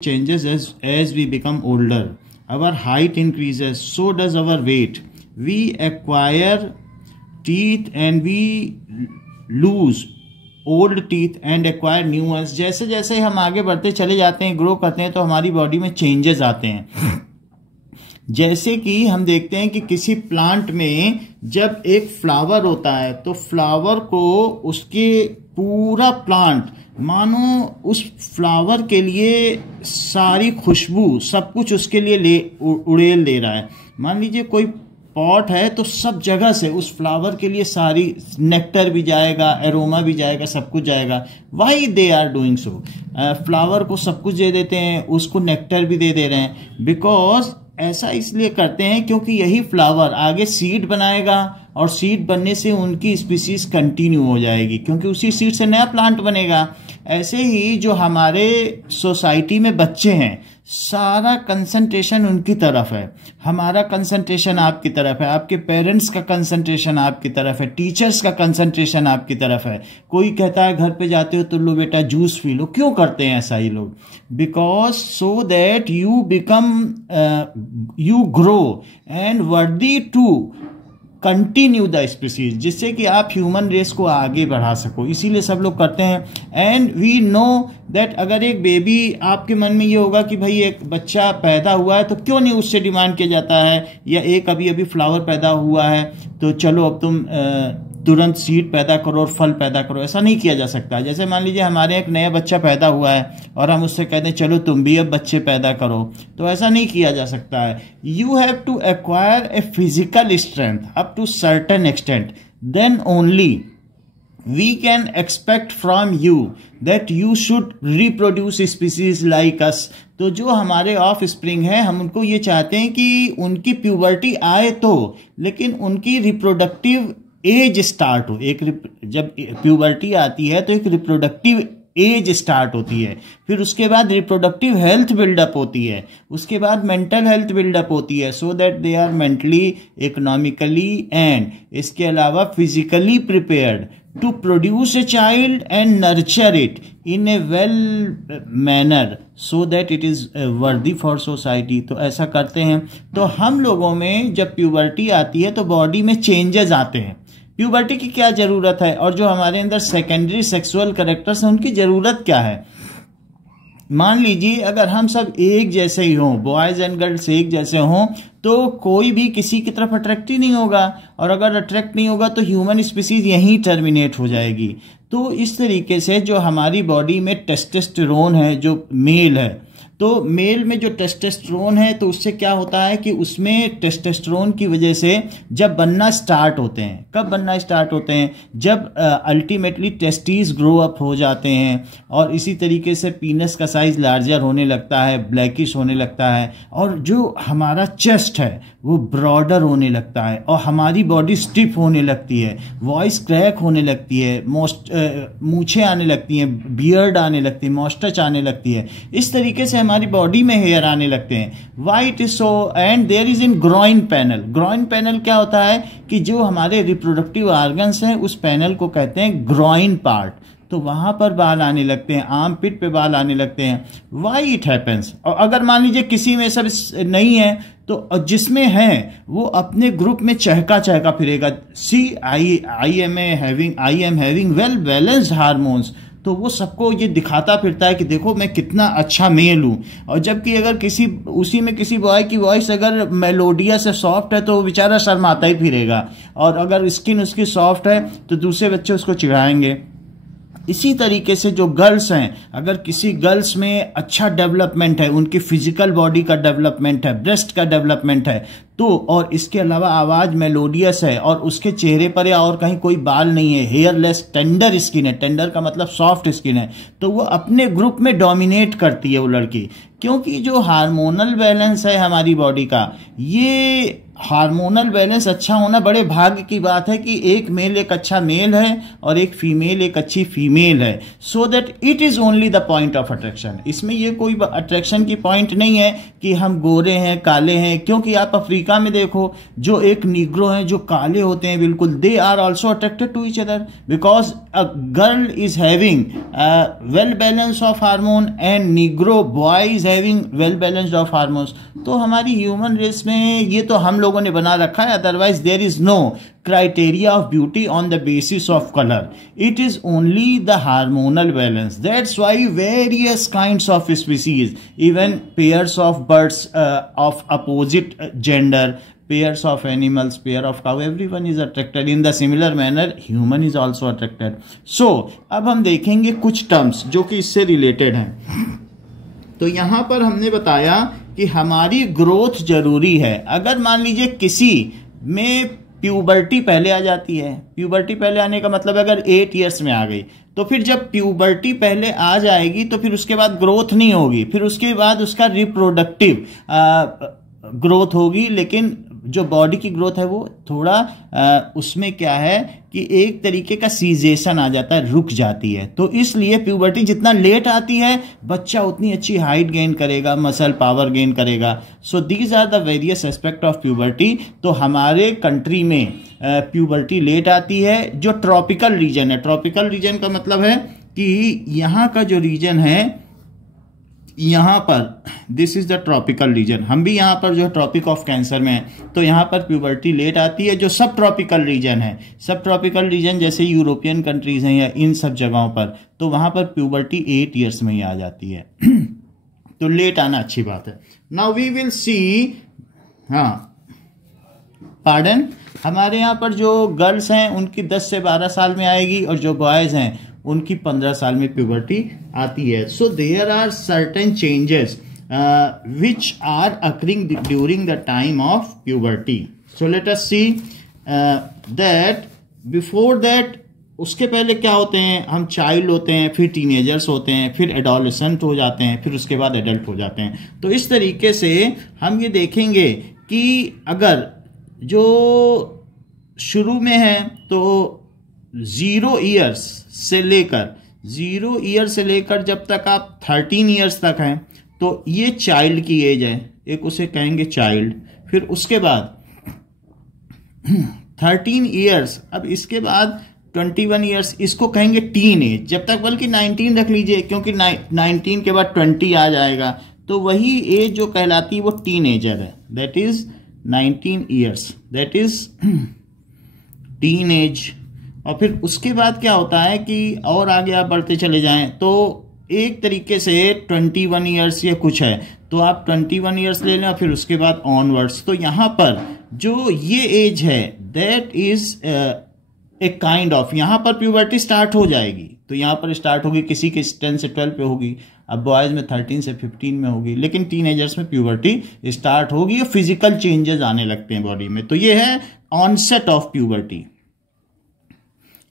changes as we become older. Our height increases, so does our weight. We acquire teeth and we lose old teeth and acquire new ones. जैसे जैसे हम आगे बढ़ते चले जाते हैं, ग्रो करते हैं, तो हमारी बॉडी में चेंजेस आते हैं। जैसे कि हम देखते हैं कि किसी प्लांट में जब एक फ्लावर होता है तो फ्लावर को उसके पूरा प्लांट मानो उस फ्लावर के लिए सारी खुशबू सब कुछ उसके लिए उड़ेल दे रहा है। मान लीजिए कोई पॉट है तो सब जगह से उस फ्लावर के लिए सारी नेक्टर भी जाएगा, एरोमा भी जाएगा, सब कुछ जाएगा। Why they are doing so? Flower को सब कुछ दे देते हैं, उसको नेक्टर भी दे रहे हैं। बिकॉज ऐसा इसलिए करते हैं क्योंकि यही फ्लावर आगे सीड बनाएगा और सीड बनने से उनकी स्पीसीज कंटिन्यू हो जाएगी, क्योंकि उसी सीड से नया प्लांट बनेगा। ऐसे ही जो हमारे सोसाइटी में बच्चे हैं, सारा कंसंट्रेशन उनकी तरफ है, हमारा कंसंट्रेशन आपकी तरफ है, आपके पेरेंट्स का कंसंट्रेशन आपकी तरफ है, टीचर्स का कंसंट्रेशन आपकी तरफ है। कोई कहता है घर पे जाते हो तो लो बेटा जूस पी लो। क्यों करते हैं ऐसा ही लोग? Because so that you become you grow and worthy to continue the species, जिससे कि आप ह्यूमन रेस को आगे बढ़ा सको। इसीलिए सब लोग करते हैं। एंड वी नो दैट अगर एक बेबी, आपके मन में ये होगा कि भाई एक बच्चा पैदा हुआ है तो क्यों नहीं उससे डिमांड किया जाता है, या एक अभी अभी फ्लावर पैदा हुआ है तो चलो अब तुम तुरंत सीड पैदा करो और फल पैदा करो। ऐसा नहीं किया जा सकता। जैसे मान लीजिए हमारे एक नया बच्चा पैदा हुआ है और हम उससे कहते हैं चलो तुम भी अब बच्चे पैदा करो, तो ऐसा नहीं किया जा सकता है। You have to acquire a physical strength up to certain extent, then only we can expect from you that you should reproduce species like us। तो जो हमारे ऑफ स्प्रिंग है, हम उनको ये चाहते हैं कि उनकी प्यूबर्टी आए तो, लेकिन उनकी रिप्रोडक्टिव एज स्टार्ट हो। जब प्यूबर्टी आती है तो एक रिप्रोडक्टिव एज स्टार्ट होती है, फिर उसके बाद रिप्रोडक्टिव हेल्थ बिल्डअप होती है, उसके बाद मेंटल हेल्थ बिल्डअप होती है, so that they are mentally, economically and इसके अलावा physically prepared to produce a child and nurture it in a well manner so that it is worthy for society. तो ऐसा करते हैं। तो हम लोगों में जब प्यूबर्टी आती है तो बॉडी में चेंजेस आते हैं। प्यूबर्टी की क्या जरूरत है, और जो हमारे अंदर सेकेंडरी सेक्सुअल कैरेक्टर्स हैं उनकी जरूरत क्या है? मान लीजिए अगर हम सब एक जैसे ही हों, बॉयज एंड गर्ल्स एक जैसे हों, तो कोई भी किसी की तरफ अट्रैक्ट ही नहीं होगा, और अगर अट्रैक्ट नहीं होगा तो ह्यूमन स्पीसीज यहीं टर्मिनेट हो जाएगी। तो इस तरीके से जो हमारी बॉडी में टेस्टोस्टेरोन है, जो मेल है, तो मेल में जो टेस्टोस्टेरोन है तो उससे क्या होता है कि उसमें टेस्टोस्टेरोन की वजह से जब बनना स्टार्ट होते हैं, कब बनना स्टार्ट होते हैं? जब अल्टीमेटली टेस्टीज ग्रो अप हो जाते हैं, और इसी तरीके से पीनस का साइज लार्जर होने लगता है, ब्लैकिश होने लगता है, और जो हमारा चेस्ट है वो ब्रॉडर होने लगता है, और हमारी बॉडी स्टिफ होने लगती है, वॉइस क्रैक होने लगती है, मूछें आने लगती हैं, बियर्ड आने लगती है, मॉस्टच आने लगती है। इस तरीके से हमारी बॉडी में हेयर आने लगते हैं। Why it is so? And there is in groin panel. Groin panel क्या होता है कि जो हमारे रिप्रोडक्टिव ऑर्गन्स हैं उस पैनल को कहते हैं ग्रॉइन पार्ट। तो वहां पर बाल आने लगते हैं, आर्म पिट पे बाल आने लगते हैं। Why it happens? और अगर मान लीजिए किसी में सब नहीं है तो जिसमें है वो अपने ग्रुप में चहका चहका फिरेगा। See I am having well balanced hormones. तो वो सबको ये दिखाता फिरता है कि देखो मैं कितना अच्छा मेल हूं। और जबकि अगर उसी में किसी बॉय की वॉइस अगर मेलोडियस से सॉफ्ट है तो वो बेचारा शर्माता ही फिरेगा, और अगर स्किन उसकी सॉफ्ट है तो दूसरे बच्चे उसको चिढ़ाएंगे। इसी तरीके से जो गर्ल्स हैं, अगर किसी गर्ल्स में अच्छा डेवलपमेंट है, उनकी फिजिकल बॉडी का डेवलपमेंट है, ब्रेस्ट का डेवलपमेंट है, तो और इसके अलावा आवाज मेलोडियस है और उसके चेहरे पर या और कहीं कोई बाल नहीं है, हेयरलेस टेंडर स्किन है, टेंडर का मतलब सॉफ्ट स्किन है, तो वो अपने ग्रुप में डोमिनेट करती है वो लड़की। क्योंकि जो हार्मोनल बैलेंस है हमारी बॉडी का, ये हार्मोनल बैलेंस अच्छा होना बड़े भाग्य की बात है कि एक मेल एक अच्छा मेल है और एक फीमेल एक अच्छी फीमेल है, so that it is only the point of attraction. इसमें ये कोई अट्रैक्शन की पॉइंट नहीं है कि हम गोरे हैं, काले हैं, क्योंकि आप अफ्रीका अफ्रीका में देखो, जो एक नीग्रो हैं जो काले होते हैं बिल्कुल, they are also attracted to each other because a girl is having well balance of hormone and negro boy is having well balanced of hormones. तो हमारी ह्यूमन रेस में ये तो हम लोगों ने बना रखा है, otherwise there is no criteria of beauty on the basis of color. It is only the hormonal balance. That's why various kinds of species, even pairs of birds of opposite gender, pairs of animals, pair of cow, everyone is attracted. In the similar manner human is also attracted. So अब हम देखेंगे कुछ terms जो कि इससे related हैं। तो यहां पर हमने बताया कि हमारी ग्रोथ जरूरी है। अगर मान लीजिए किसी में प्यूबर्टी पहले आ जाती है, प्यूबर्टी पहले आने का मतलब अगर 8 इयर्स में आ गई, तो फिर जब प्यूबर्टी पहले आ जाएगी तो फिर उसके बाद ग्रोथ नहीं होगी, फिर उसके बाद उसका रिप्रोडक्टिव ग्रोथ होगी, लेकिन जो बॉडी की ग्रोथ है वो थोड़ा उसमें क्या है कि एक तरीके का सीजेशन आ जाता है, रुक जाती है। तो इसलिए प्यूबर्टी जितना लेट आती है बच्चा उतनी अच्छी हाइट गेन करेगा, मसल पावर गेन करेगा। So these are the various aspect of puberty. तो हमारे कंट्री में प्यूबर्टी लेट आती है जो ट्रॉपिकल रीजन है। ट्रॉपिकल रीजन का मतलब है कि यहाँ का जो रीजन है, यहाँ पर this is the tropical region, हम भी यहाँ पर जो ट्रॉपिक ऑफ कैंसर में है, तो यहाँ पर प्यूबर्टी लेट आती है। जो सब ट्रॉपिकल रीजन है, सब ट्रॉपिकल रीजन जैसे यूरोपियन कंट्रीज हैं या इन सब जगहों पर, तो वहाँ पर प्यूबर्टी 8 इयर्स में ही आ जाती है। तो लेट आना अच्छी बात है। Now we will see, pardon, हमारे यहाँ पर जो गर्ल्स हैं उनकी 10 से 12 साल में आएगी और जो बॉयज़ हैं उनकी 15 साल में प्यूबर्टी आती है। So there are certain changes which are occurring during the time of puberty. So let us see that before that, उसके पहले क्या होते हैं, हम चाइल्ड होते हैं, फिर टीनेजर्स होते हैं, फिर एडोलेसेंट हो जाते हैं, फिर उसके बाद एडल्ट हो जाते हैं। तो इस तरीके से हम ये देखेंगे कि अगर जो शुरू में है तो 0 ईयर्स से लेकर जब तक आप 13 ईयर्स तक हैं तो ये चाइल्ड की एज है, एक उसे कहेंगे चाइल्ड। फिर उसके बाद 13 ईयर्स, अब इसके बाद 21 ईयर्स, इसको कहेंगे टीन एज। जब तक, बल्कि 19 रख लीजिए क्योंकि 19 के बाद 20 आ जाएगा, तो वही एज जो कहलाती है वो टीन एजर है, that is 19 years, that is teen age. और फिर उसके बाद क्या होता है कि और आगे आप बढ़ते चले जाएं तो एक तरीके से 21 ईयर्स या कुछ है तो आप 21 ईयर्स ले लें और फिर उसके बाद ऑनवर्ड्स। तो यहाँ पर जो ये एज है that is a kind of, यहाँ पर प्यूबर्टी स्टार्ट हो जाएगी। तो यहाँ पर स्टार्ट होगी, किसी के 10 से 12 पे होगी, अब बॉयज़ में 13 से 15 में होगी, लेकिन टीनेजर्स में प्यूबर्टी स्टार्ट होगी और फिजिकल चेंजेस आने लगते हैं बॉडी में। तो ये है ऑनसेट ऑफ प्यूबर्टी।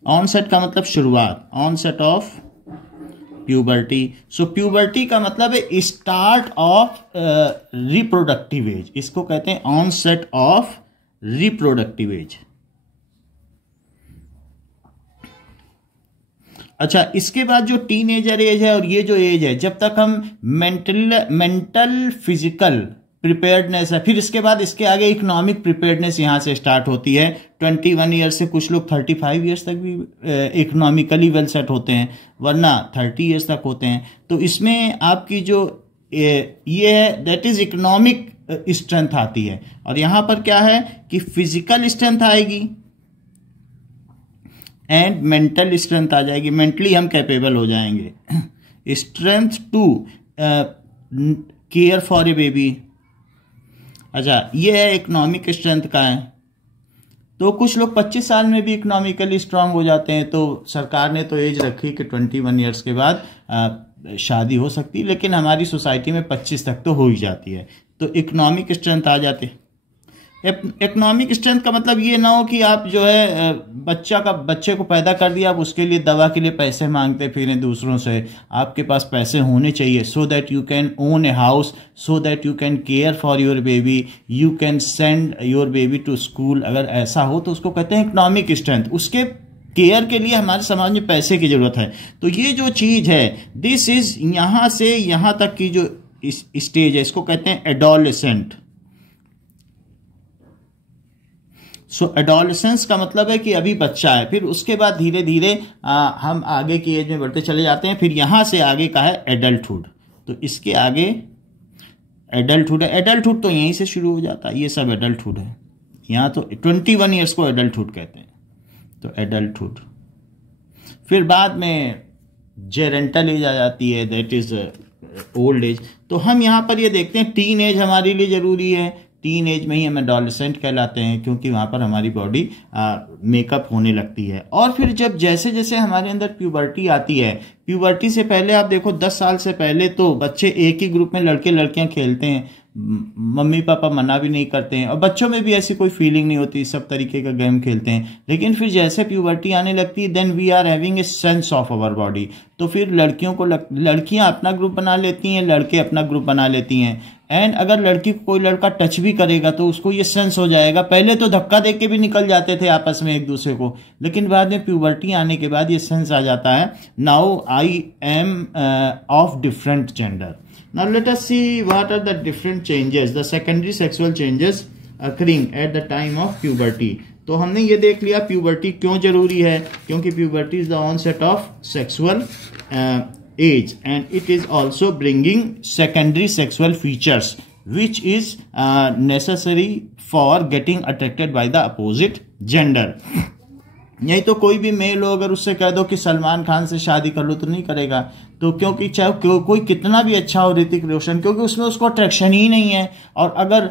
ऑनसेट का मतलब शुरुआत, onset of puberty. So puberty का मतलब है स्टार्ट ऑफ रिप्रोडक्टिव एज, इसको कहते हैं ऑनसेट ऑफ रिप्रोडक्टिव एज। अच्छा, इसके बाद जो टीनेजर एज है और ये जो एज है, जब तक हम मेंटल फिजिकल प्रिपेयर्डनेस है, फिर इसके बाद इसके आगे इकोनॉमिक प्रिपेयर्डनेस यहाँ से स्टार्ट होती है। 21 ईयर से कुछ लोग 35 ईयर्स तक भी इकोनॉमिकली वेल सेट होते हैं, वरना 30 ईयर्स तक होते हैं। तो इसमें आपकी जो ये है दैट इज इकोनॉमिक स्ट्रेंथ आती है, और यहाँ पर क्या है कि फिजिकल स्ट्रेंथ आएगी एंड मेंटल स्ट्रेंथ आ जाएगी, मेंटली हम कैपेबल हो जाएंगे। Strength to care for a baby. अच्छा, ये है इकोनॉमिक स्ट्रेंथ का है। तो कुछ लोग 25 साल में भी इकोनॉमिकली स्ट्रांग हो जाते हैं, तो सरकार ने तो एज रखी कि 21 ईयर्स के बाद शादी हो सकती है, लेकिन हमारी सोसाइटी में 25 तक तो हो ही जाती है। तो इकोनॉमिक स्ट्रेंथ आ जाते। इकोनॉमिक स्ट्रेंथ का मतलब ये ना हो कि आप जो है बच्चे को पैदा कर दिया, आप उसके लिए दवा के लिए पैसे मांगते फिरें दूसरों से। आपके पास पैसे होने चाहिए so that you can own a house, so that you can care for your baby, you can send your baby to school. अगर ऐसा हो तो उसको कहते हैं इकोनॉमिक स्ट्रेंथ। उसके केयर के लिए हमारे समाज में पैसे की जरूरत है। तो ये जो चीज है दिस इज यहां से यहां तक की जो स्टेज है इसको कहते हैं एडोलेसेंट। सो एडोलेसेंस का मतलब है कि अभी बच्चा है, फिर उसके बाद धीरे धीरे हम आगे की एज में बढ़ते चले जाते हैं, फिर यहां से आगे का है एडल्टहुड। तो इसके आगे एडल्टहुड है, एडल्टहुड तो यहीं से शुरू हो जाता है, ये सब एडल्टहुड है। यहाँ तो 21 ईयर्स को एडल्टहुड कहते हैं, तो एडल्टहुड। फिर बाद में जेरेंटल एज आ जाती है, दैट इज ओल्ड एज। तो हम यहाँ पर ये देखते हैं टीन एज हमारे लिए जरूरी है, टीन एज में ही हम एडोलेसेंट कहलाते हैं, क्योंकि वहाँ पर हमारी बॉडी मेकअप होने लगती है। और फिर जब जैसे जैसे हमारे अंदर प्यूबर्टी आती है, प्यूबर्टी से पहले आप देखो 10 साल से पहले तो बच्चे एक ही ग्रुप में लड़के लड़कियां खेलते हैं, मम्मी पापा मना भी नहीं करते हैं, और बच्चों में भी ऐसी कोई फीलिंग नहीं होती, सब तरीके का गेम खेलते हैं। लेकिन फिर जैसे प्यूबर्टी आने लगती है, then we are having a sense of our body. तो फिर लड़कियों को लड़कियां अपना ग्रुप बना लेती हैं, लड़के अपना ग्रुप बना लेती हैं। एंड अगर लड़की को कोई लड़का टच भी करेगा तो उसको ये सेंस हो जाएगा। पहले तो धक्का देके भी निकल जाते थे आपस में एक दूसरे को, लेकिन बाद में प्यूबर्टी आने के बाद ये सेंस आ जाता है, now I am of different gender. Now let us see what are the different changes, the secondary sexual changes occurring at the time of puberty. तो हमने ये देख लिया प्यूबर्टी क्यों जरूरी है, क्योंकि puberty is the onset of sexual age and it is also bringing secondary sexual features which is necessary for getting attracted by the opposite gender. नहीं तो कोई भी मेल हो, अगर उससे कह दो कि सलमान खान से शादी कर लो तो नहीं करेगा। तो क्योंकि चाहे कोई कितना भी अच्छा हो, ऋतिक रोशन, क्योंकि उसमें उसको अट्रैक्शन ही नहीं है। और अगर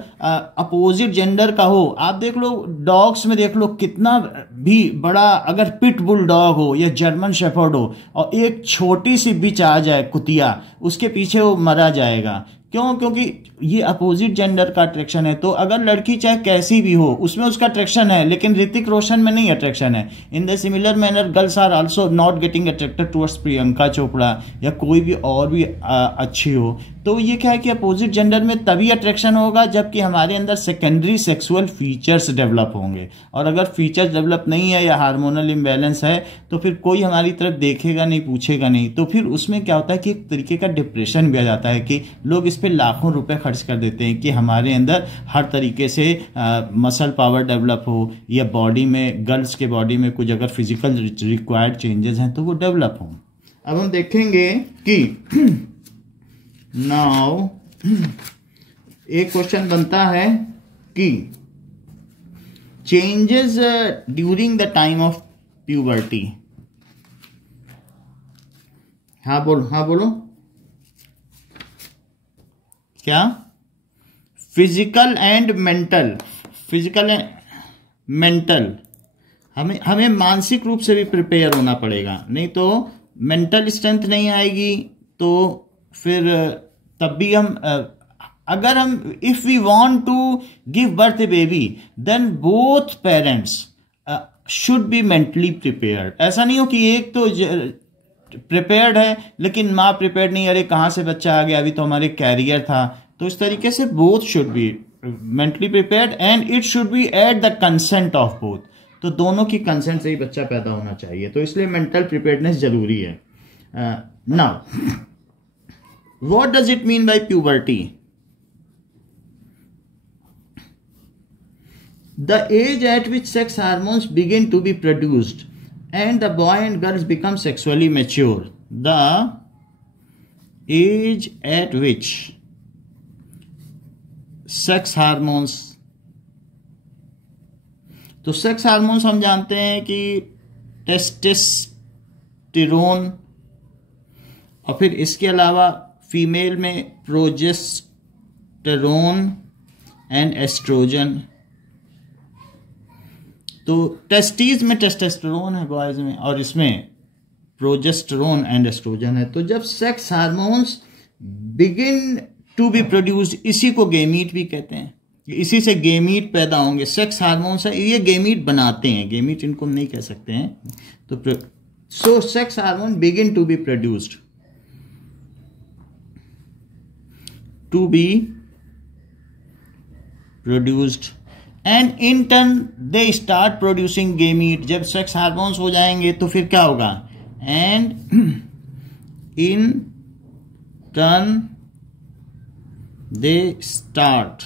अपोजिट जेंडर का हो, आप देख लो डॉग्स में देख लो, कितना भी बड़ा अगर पिट बुल डॉग हो या जर्मन शेफर्ड हो और एक छोटी सी बिच आ जाए कुतिया, उसके पीछे वो मरा जाएगा। क्यों? क्योंकि ये अपोजिट जेंडर का अट्रैक्शन है। तो अगर लड़की चाहे कैसी भी हो, उसमें उसका अट्रैक्शन है, लेकिन ऋतिक रोशन में नहीं अट्रैक्शन है। In the similar manner girls are also not getting attracted towards Priyanka Chopra या कोई भी और भी अच्छी हो। तो ये क्या है कि अपोजिट जेंडर में तभी अट्रैक्शन होगा जबकि हमारे अंदर सेकेंडरी सेक्सुअल फीचर्स डेवलप होंगे। और अगर फीचर्स डेवलप नहीं है या हार्मोनल इम्बैलेंस है तो फिर कोई हमारी तरफ देखेगा नहीं, पूछेगा नहीं। तो फिर उसमें क्या होता है कि एक तरीके का डिप्रेशन भी आ जाता है कि लोग इस पे लाखों रुपए खर्च कर देते हैं कि हमारे अंदर हर तरीके से मसल पावर डेवलप हो, या बॉडी में, गर्ल्स के बॉडी में कुछ अगर फिजिकल रिक्वायर्ड चेंजेस हैं तो वो डेवलप हों। अब हम देखेंगे कि नाउ एक क्वेश्चन बनता है कि changes during the time of puberty. हाँ बोलो क्या? Physical and mental, physical and mental, हमें मानसिक रूप से भी प्रिपेयर होना पड़ेगा, नहीं तो मेंटल स्ट्रेंथ नहीं आएगी। तो फिर तब भी हम अगर हम if we want to give birth a baby then both parents should be mentally prepared. ऐसा नहीं हो कि एक तो प्रिपेयर्ड है लेकिन माँ प्रिपेयर्ड नहीं, अरे कहाँ से बच्चा आ गया, अभी तो हमारे कैरियर था। तो इस तरीके से both should be mentally prepared and it should be at the consent of both. तो दोनों की कंसेंट से ही बच्चा पैदा होना चाहिए, तो इसलिए मेंटल प्रिपेयर्डनेस जरूरी है। Now what does it mean bye puberty? The age at which sex hormones begin to be produced and the boy and girls become sexually mature. The age at which sex hormones, तो sex hormones हम जानते हैं कि testosterone और फिर इसके अलावा female में प्रोजेस्टेरोन एंड एस्ट्रोजन। तो टेस्टीज में टेस्टोस्टेरोन है बॉयज में और इसमें प्रोजेस्टेरोन एंड एस्ट्रोजन है। तो जब sex hormones begin to be produced, इसी को गेमीट भी कहते हैं, इसी से गेमीट पैदा होंगे। सेक्स हार्मोन्स है, ये गेमीट बनाते हैं, गेमीट इनको हम नहीं कह सकते हैं। तो so sex hormone begin to be produced, to be produced and in turn they start producing gamete. जब सेक्स हार्मोन्स हो जाएंगे तो फिर क्या होगा? And in turn they start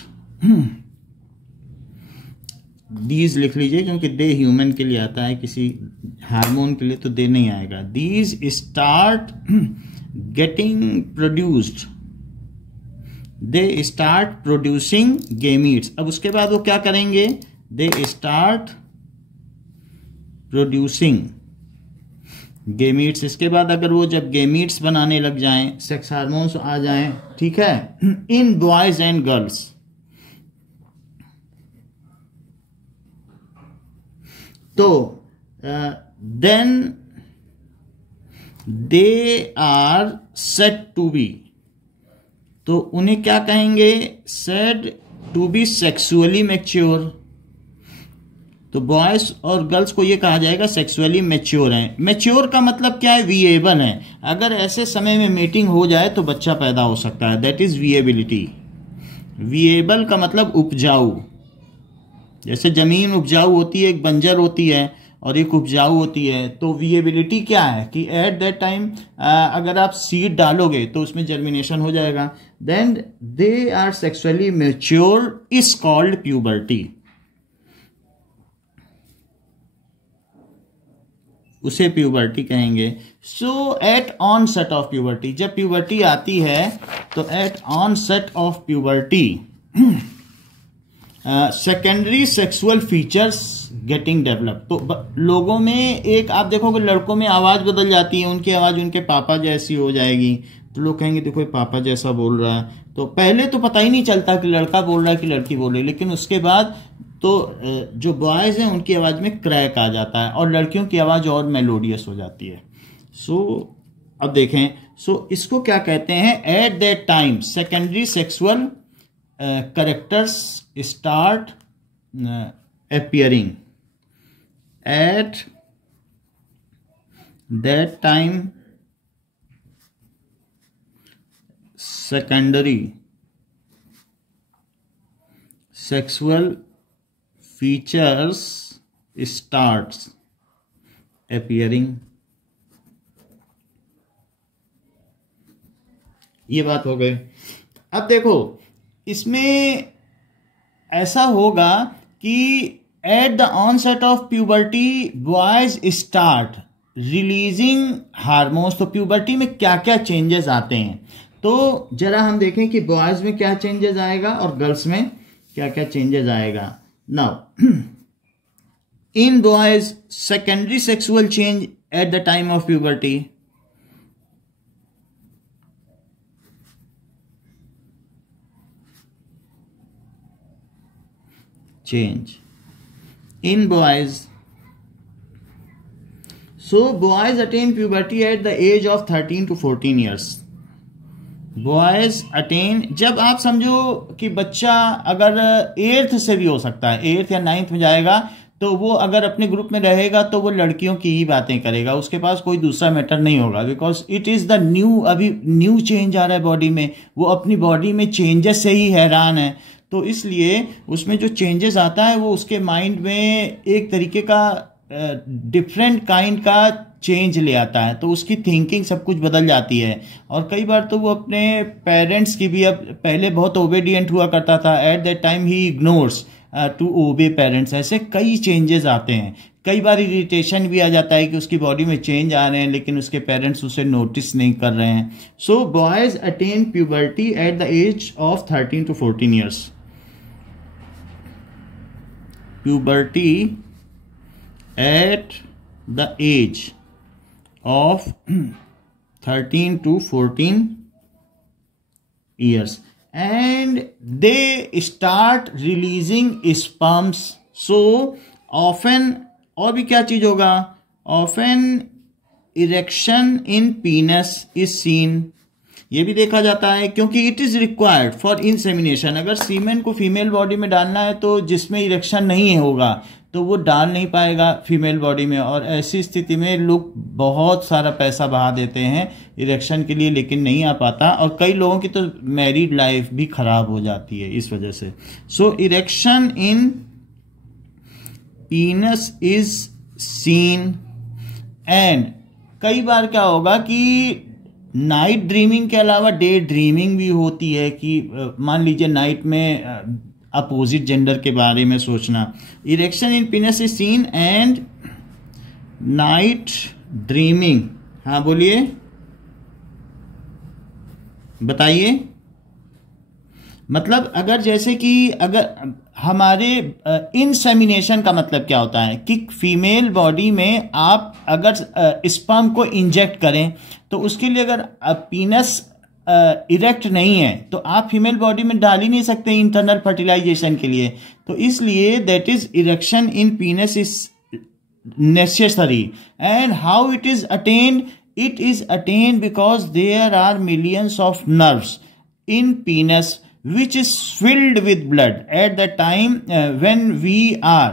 these लिख लीजिए, क्योंकि दे ह्यूमन के लिए आता है, किसी हार्मोन के लिए तो दे नहीं आएगा। These start getting produced, they start producing gametes. अब उसके बाद वो क्या करेंगे, दे स्टार्ट प्रोड्यूसिंग गेमीट्स। इसके बाद अगर वो जब गेमीट्स बनाने लग जाएं, सेक्स हार्मोन्स आ जाएं, ठीक है, इन बॉयज एंड गर्ल्स, तो then they are said to be, तो उन्हें क्या कहेंगे, said to be sexually mature. तो बॉयज और गर्ल्स को ये कहा जाएगा सेक्सुअली मैच्योर हैं। मैच्योर का मतलब क्या है, विएबल है। अगर ऐसे समय में मीटिंग हो जाए तो बच्चा पैदा हो सकता है, दैट इज विएबिलिटी। विएबल का मतलब उपजाऊ, जैसे जमीन उपजाऊ होती है, एक बंजर होती है और एक उपजाऊ होती है। तो विएबिलिटी क्या है कि एट दैट टाइम अगर आप सीड डालोगे तो उसमें जर्मिनेशन हो जाएगा। Then they are sexually mature is called puberty, उसे प्यूबर्टी कहेंगे। So at onset of puberty, जब प्यूबर्टी आती है तो at onset of puberty secondary sexual features getting develop. तो लोगों में एक आप देखोगे लड़कों में आवाज बदल जाती है, उनकी आवाज उनके पापा जैसी हो जाएगी, तो लोग कहेंगे देखो पापा जैसा बोल रहा है। तो पहले तो पता ही नहीं चलता कि लड़का बोल रहा है कि लड़की बोल रही है, लेकिन उसके बाद तो जो बॉयज हैं उनकी आवाज में क्रैक आ जाता है और लड़कियों की आवाज और मेलोडियस हो जाती है। सो अब देखें, सो इसको क्या कहते हैं, eight that time secondary sexual characters start appearing at that time secondary sexual features starts appearing। ये बात हो गई। अब देखो इसमें ऐसा होगा कि at the onset of puberty boys start releasing hormones. तो प्यूबर्टी में क्या क्या चेंजेस आते हैं, तो जरा हम देखें कि बॉयज में क्या चेंजेस आएगा और गर्ल्स में क्या क्या चेंजेस आएगा। Now in boys secondary sexual change at the time of puberty, change in boys. So boys attain puberty at the age of 13 to 14 years. Boys attain, जब आप समझो कि बच्चा अगर 8th से भी हो सकता है, 8th या 9th में जाएगा, तो वो अगर अपने ग्रुप में रहेगा तो वो लड़कियों की ही बातें करेगा, उसके पास कोई दूसरा मैटर नहीं होगा, because it is the new, अभी न्यू चेंज आ रहा है बॉडी में, वो अपनी बॉडी में चेंजेस से ही हैरान है। तो इसलिए उसमें जो चेंजेस आता है वो उसके माइंड में एक तरीके का डिफरेंट काइंड का चेंज ले आता है, तो उसकी थिंकिंग सब कुछ बदल जाती है। और कई बार तो वो अपने पेरेंट्स की भी, अब पहले बहुत ओबेडिएंट हुआ करता था, at that time he ignores to obey parents. ऐसे कई चेंजेस आते हैं। कई बार इरिटेशन भी आ जाता है कि उसकी बॉडी में चेंज आ रहे हैं लेकिन उसके पेरेंट्स उसे नोटिस नहीं कर रहे हैं। So boys attain puberty at the age of 13 to 14 years। puberty at the age of 13 to 14 years and they start releasing sperms। so often, और भी क्या चीज होगा, often erection in penis is seen। ये भी देखा जाता है क्योंकि it is required for insemination. अगर सीमेन को फीमेल बॉडी में डालना है तो जिसमें इरेक्शन नहीं होगा तो वो डाल नहीं पाएगा फीमेल बॉडी में, और ऐसी स्थिति में लोग बहुत सारा पैसा बहा देते हैं इरेक्शन के लिए, लेकिन नहीं आ पाता, और कई लोगों की तो मैरिड लाइफ भी खराब हो जाती है इस वजह से। So erection in penis is seen and कई बार क्या होगा कि नाइट ड्रीमिंग के अलावा डे ड्रीमिंग भी होती है कि मान लीजिए नाइट में अपोजिट जेंडर के बारे में सोचना। Erection in penis is seen and night dreaming. हाँ बोलिए, बताइए। मतलब अगर जैसे कि अगर हमारे इंसेमिनेशन का मतलब क्या होता है कि फीमेल बॉडी में आप अगर स्पर्म को इंजेक्ट करें तो उसके लिए अगर पीनस इरेक्ट नहीं है तो आप फीमेल बॉडी में डाल ही नहीं सकते इंटरनल फर्टिलाइजेशन के लिए। तो इसलिए that is erection in penis is necessary. And how it is attained? It is attained because there are millions of nerves in penis which is filled with blood at the time when we are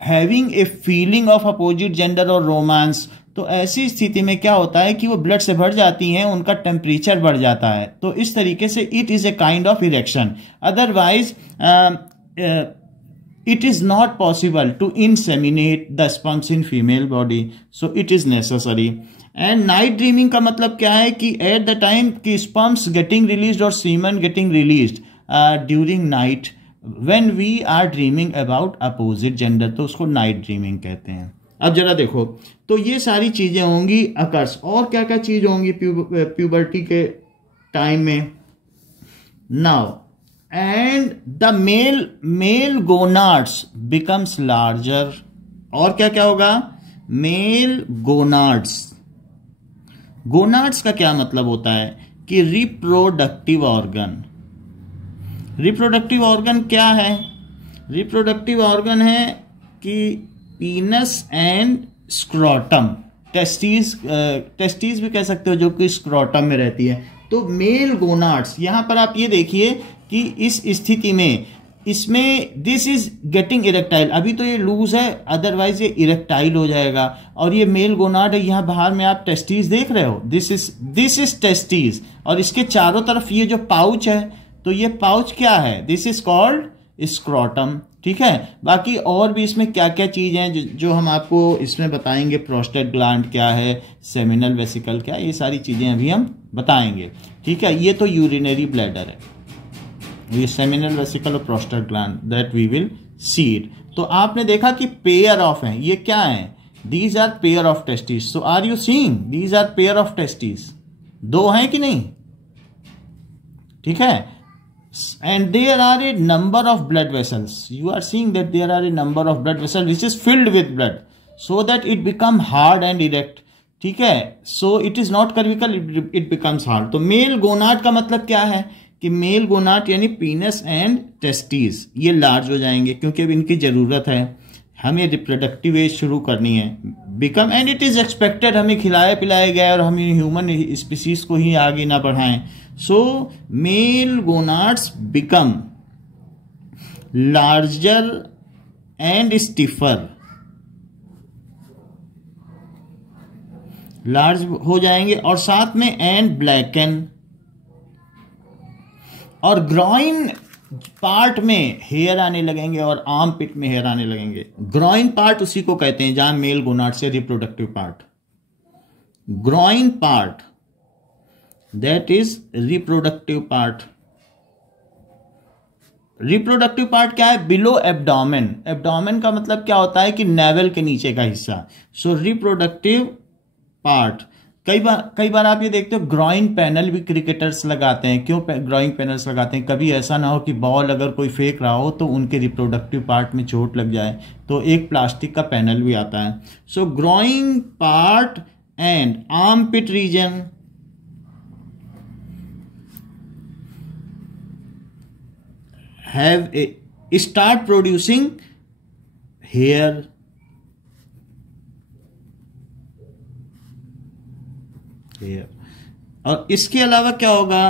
having a feeling of opposite gender or romance. तो ऐसी स्थिति में क्या होता है कि वो blood से भर जाती हैं, उनका टेम्परेचर बढ़ जाता है। तो इस तरीके से it is a kind of erection. Otherwise it is not possible to inseminate the sperms in female body, so it is necessary. And night dreaming का मतलब क्या है कि at the time कि sperms getting released or semen getting released during night when we are dreaming about opposite gender, तो उसको night dreaming कहते हैं। अब जरा देखो, तो ये सारी चीजें होंगी अकर्स। और क्या क्या चीज होंगी प्यूबर्टी के टाइम में? Now and the male gonads becomes larger। और क्या क्या होगा? Male gonads. गोनाड्स का क्या मतलब होता है कि रिप्रोडक्टिव ऑर्गन। रिप्रोडक्टिव ऑर्गन क्या है? रिप्रोडक्टिव ऑर्गन है कि पीनस एंड स्क्रोटम, टेस्टीज भी कह सकते हो जो कि स्क्रोटम में रहती है। तो मेल गोनाड्स, यहां पर आप ये देखिए कि इस स्थिति में इसमें दिस इज गेटिंग इरेक्टाइल। अभी तो ये लूज है, अदरवाइज ये इरेक्टाइल हो जाएगा। और ये मेल गोनाड है, यहां बाहर में आप टेस्टीज देख रहे हो, दिस इज टेस्टीज। और इसके चारों तरफ ये जो पाउच है, तो ये पाउच क्या है? This is called scrotum. ठीक है, बाकी और भी इसमें क्या क्या चीज हैं जो हम आपको इसमें बताएंगे। प्रोस्टेट ग्लैंड क्या है, सेमिनल वेसिकल क्या है, ये सारी चीजें अभी हम बताएंगे। ठीक है, ये तो यूरिनरी ब्लैडर है, ये सेमिनल वेसिकल और prostate gland, that we will see it. तो आपने देखा कि पेयर ऑफ हैं, ये क्या है? These are pair of testis. So are you seeing these are pair of testis? दो हैं कि नहीं? ठीक है, and there are a number of blood vessels. You are seeing that there are a number of blood vessels which is filled with blood so that it become hard and erect. ठीक है, so it is not curvical, it becomes hard. तो mail gonad का मतलब क्या है कि mail gonad यानी पीनस and testes ये लार्ज हो जाएंगे क्योंकि अब इनकी जरूरत है, हमें रिप्रोडक्टिव एज शुरू करनी है। Become, and it is expected, हमें खिलाया पिलाया गया और हम ह्यूमन स्पीसीज को ही आगे ना बढ़ाएं। So male gonads become larger and stiffer, large हो जाएंगे और साथ में एंड ब्लैकन। और ग्रॉइन पार्ट में हेयर आने लगेंगे और आर्म पिट में हेयर आने लगेंगे। ग्रॉइन पार्ट उसी को कहते हैं जहां मेल गोनाड से reproductive part, groin part that is reproductive part. Reproductive part क्या है? Below abdomen. एब्डोमेन का मतलब क्या होता है कि नेवल के नीचे का हिस्सा। सो रिप्रोडक्टिव पार्ट। कई बार आप ये देखते हो ग्रॉइंग पैनल भी क्रिकेटर्स लगाते हैं। क्यों ग्रॉइंग पैनल्स लगाते हैं? कभी ऐसा ना हो कि बॉल अगर कोई फेंक रहा हो तो उनके रिप्रोडक्टिव पार्ट में चोट लग जाए, तो एक प्लास्टिक का पैनल भी आता है। So growing part and arm pit region have a start producing hair. और इसके अलावा क्या होगा?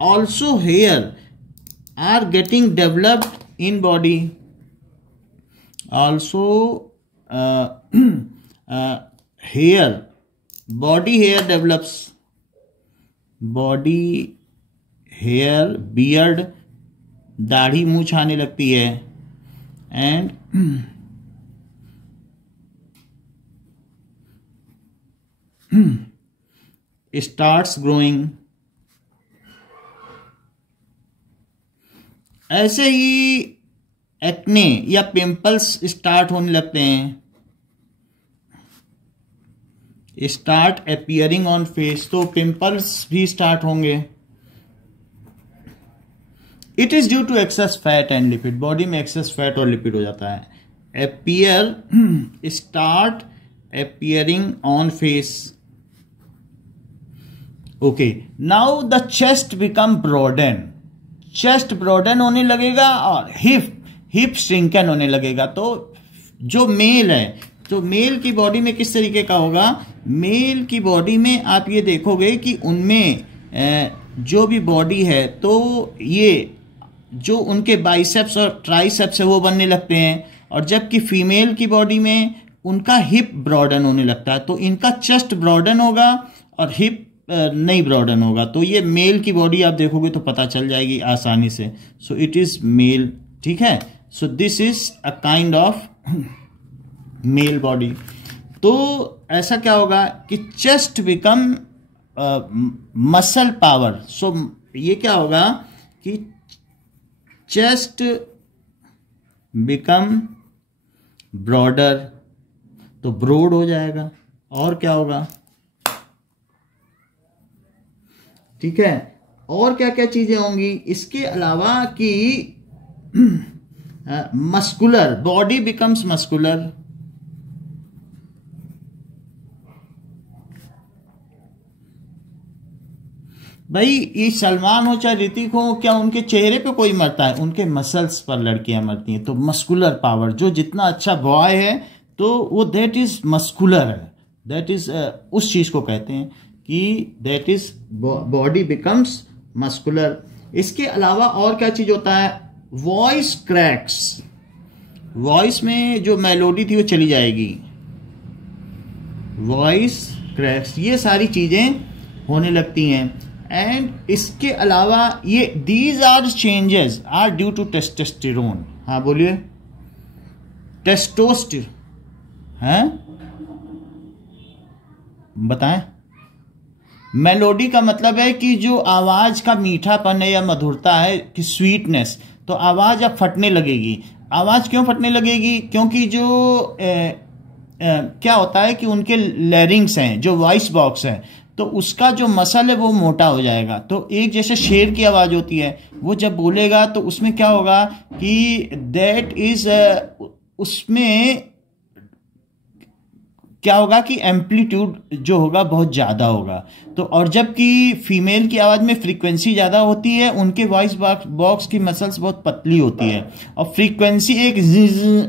Also hair are getting developed in body. Also hair, body hair develops, body hair, beard, दाढ़ी मूछ आने लगती है। एंड starts growing ऐसे ही एक्ने या पिंपल्स स्टार्ट होने लगते हैं, स्टार्ट अपीयरिंग ऑन फेस, तो पिंपल्स भी स्टार्ट होंगे। It is due to excess fat and lipid, body में एक्सेस फैट और लिपिड हो जाता है। Appear, start appearing on face. Okay, now the chest become broaden, chest broaden होने लगेगा और हिप श्रिंकन होने लगेगा। तो जो मेल है, तो मेल की बॉडी में किस तरीके का होगा, मेल की बॉडी में आप ये देखोगे कि उनमें जो भी बॉडी है, तो ये जो उनके बाइसेप्स और ट्राइसेप्स है वो बनने लगते हैं, और जबकि फीमेल की बॉडी में उनका हिप ब्रॉडन होने लगता है। तो इनका चेस्ट ब्रॉडन होगा और हिप नहीं ब्रॉडन होगा। तो ये मेल की बॉडी आप देखोगे तो पता चल जाएगी आसानी से। सो इट इज मेल, ठीक है। So this is a kind of male body. तो ऐसा क्या होगा कि चेस्ट बिकम मसल पावर। सो ये क्या होगा कि चेस्ट बिकम ब्रॉडर, तो ब्रॉड हो जाएगा। और क्या होगा, ठीक है। और क्या क्या चीजें होंगी इसके अलावा कि मस्कुलर, बॉडी बिकम्स मस्कुलर। भाई ये सलमान हो चाहे ऋतिक हो, क्या उनके चेहरे पे कोई मरता है, उनके मसल्स पर लड़कियां मरती हैं। तो मस्कुलर पावर, जो जितना अच्छा बॉय है तो वो दैट इज मस्कुलर है, दैट इज उस चीज को कहते हैं कि that is body becomes muscular. इसके अलावा और क्या चीज होता है, वॉइस क्रैक्स, वॉइस में जो मेलोडी थी वो चली जाएगी, वॉइस क्रैक्स, ये सारी चीजें होने लगती हैं। एंड इसके अलावा ये these are changes are due to testosterone. हाँ बोलिए, टेस्टोस्टेरोन है, बताएं। मेलोडी का मतलब है कि जो आवाज का मीठापन है या मधुरता है, कि स्वीटनेस, तो आवाज अब फटने लगेगी। आवाज क्यों फटने लगेगी, क्योंकि जो क्या होता है कि उनके लैरिंग्स हैं, जो वॉइस बॉक्स है, तो उसका जो मसल है वो मोटा हो जाएगा। तो एक जैसे शेर की आवाज होती है, वो जब बोलेगा तो उसमें क्या होगा कि दैट इज उसमें क्या होगा कि एम्पलीट्यूड जो होगा बहुत ज़्यादा होगा। तो और जबकि फीमेल की आवाज़ में फ्रीक्वेंसी ज़्यादा होती है, उनके वॉइस बॉक्स की मसल्स बहुत पतली होती है, और फ्रीक्वेंसी एक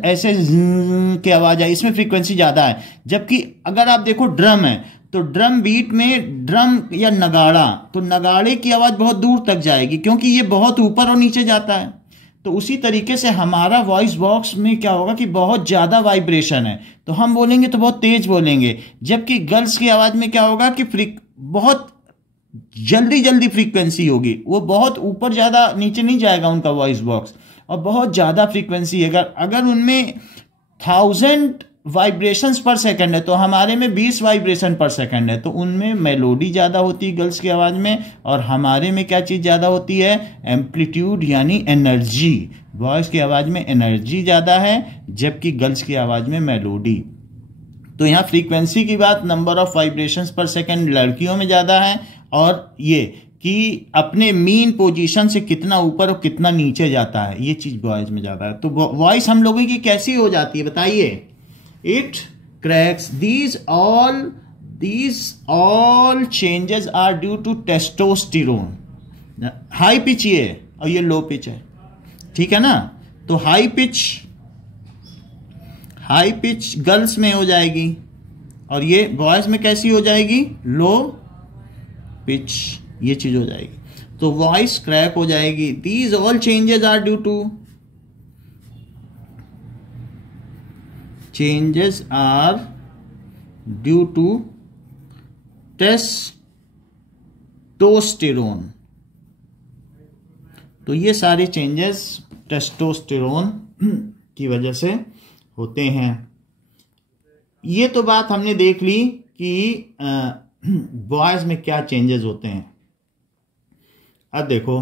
ऐसे की आवाज़ है, इसमें फ्रीक्वेंसी ज़्यादा है। जबकि अगर आप देखो ड्रम है, तो ड्रम बीट में ड्रम या नगाड़ा, तो नगाड़े की आवाज़ बहुत दूर तक जाएगी, क्योंकि ये बहुत ऊपर और नीचे जाता है। तो उसी तरीके से हमारा वॉइस बॉक्स में क्या होगा कि बहुत ज़्यादा वाइब्रेशन है, तो हम बोलेंगे तो बहुत तेज बोलेंगे। जबकि गर्ल्स की आवाज़ में क्या होगा कि बहुत जल्दी जल्दी फ्रीक्वेंसी होगी, वो बहुत ऊपर ज़्यादा नीचे नहीं जाएगा उनका वॉइस बॉक्स, और बहुत ज़्यादा फ्रीक्वेंसी। अगर उनमें 1000 वाइब्रेशंस पर सेकंड है, तो हमारे में 20 वाइब्रेशन पर सेकंड है। तो उनमें मेलोडी ज़्यादा होती है गर्ल्स की आवाज़ में, और हमारे में क्या चीज़ ज़्यादा होती है, एम्पलीट्यूड यानी एनर्जी। बॉयज़ की आवाज़ में एनर्जी ज़्यादा है, जबकि गर्ल्स की आवाज़ में मेलोडी। तो यहाँ फ्रीक्वेंसी की बात, नंबर ऑफ वाइब्रेशंस पर सेकंड लड़कियों में ज़्यादा है, और ये कि अपने मीन पोजीशन से कितना ऊपर और कितना नीचे जाता है, ये चीज़ बॉयज़ में ज़्यादा है। तो वॉइस हम लोगों की कैसी हो जाती है बताइए, it cracks. These all changes are due to testosterone. High pitch ये और ये लो पिच है, ठीक है ना। तो हाई पिच गर्ल्स में हो जाएगी, और ये बॉयज में कैसी हो जाएगी, लो पिच, ये चीज हो जाएगी। तो वॉइस क्रैक हो जाएगी। These all changes are due to testosterone. तो ये सारे चेंजेस टेस्टोस्टेरोन की वजह से होते हैं। ये तो बात हमने देख ली कि बॉयज में क्या चेंजेस होते हैं। अब देखो,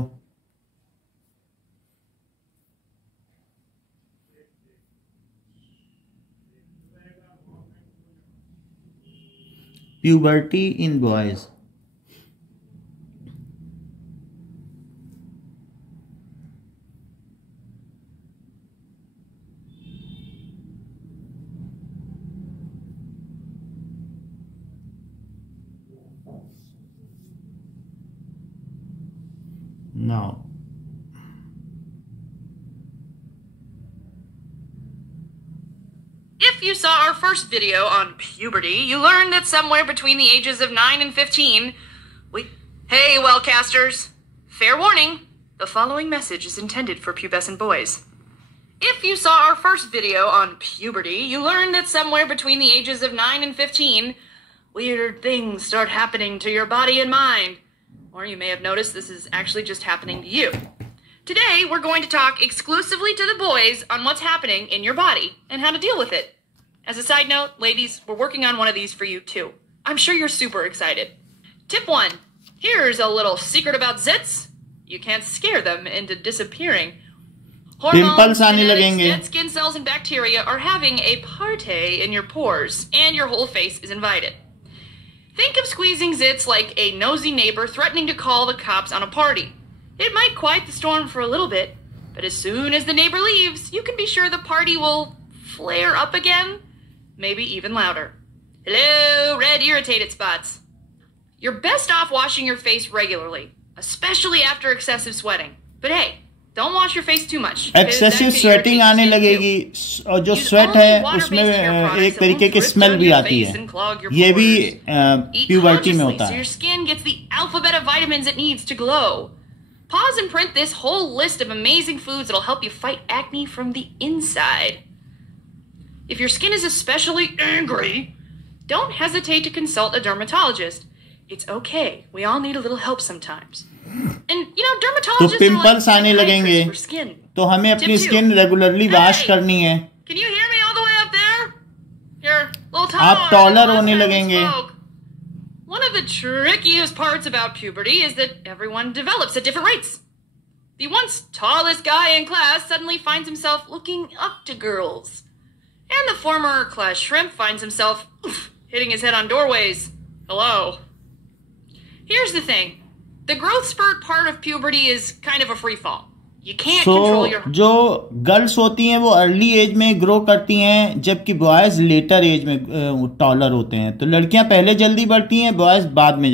puberty in boys. Now, if you saw our first video on puberty, you learned that somewhere between the ages of 9 and 15, Hey, Wellcasters! Fair warning, the following message is intended for pubescent boys. If you saw our first video on puberty, you learned that somewhere between the ages of 9 and 15, weird things start happening to your body and mind. Or you may have noticed this is actually just happening to you. Today, we're going to talk exclusively to the boys on what's happening in your body and how to deal with it. As a side note, ladies, we're working on one of these for you too. I'm sure you're super excited. Tip 1. Here's a little secret about zits. You can't scare them into disappearing. Hormones, genetics, dead skin cells, and bacteria are having a party in your pores, and your whole face is invited. Think of squeezing zits like a nosy neighbor threatening to call the cops on a party. It might quiet the storm for a little bit, but as soon as the neighbor leaves, you can be sure the party will flare up again, maybe even louder. Hello, red irritated spots. You're best off washing your face regularly, especially after excessive sweating. But hey, don't wash your face too much. Excessive sweating आने लगेगी और जो sweat है उसमें एक तरीके की smell भी आती है. ये भी puberty में होता है. So your skin gets the alphabet of vitamins it needs to glow. Pause and print this whole list of amazing foods that'll help you fight acne from the inside. If your skin is especially angry, don't hesitate to consult a dermatologist. It's okay. We all need a little help sometimes. And you know, dermatologists तो pimples आने लगेंगे तो हमें अपनी skin regularly wash करनी है. Can you hear me all the way up there? You're a little taller. आप taller होने लगेंगे. One of the trickiest parts about puberty is that everyone develops at different rates. The once tallest guy in class suddenly finds himself looking up to girls. And the former class shrimp finds himself hitting his head on doorways. Hello. Here's the thing. The growth spurt part of puberty is kind of a free fall. You can't control your... जो girls होती हैं वो early as में grow करती हैं जबकि boys letter as में taller होते हैं. तो लड़कियां पहले जल्दी बढ़ती हैं, बॉयज बाद में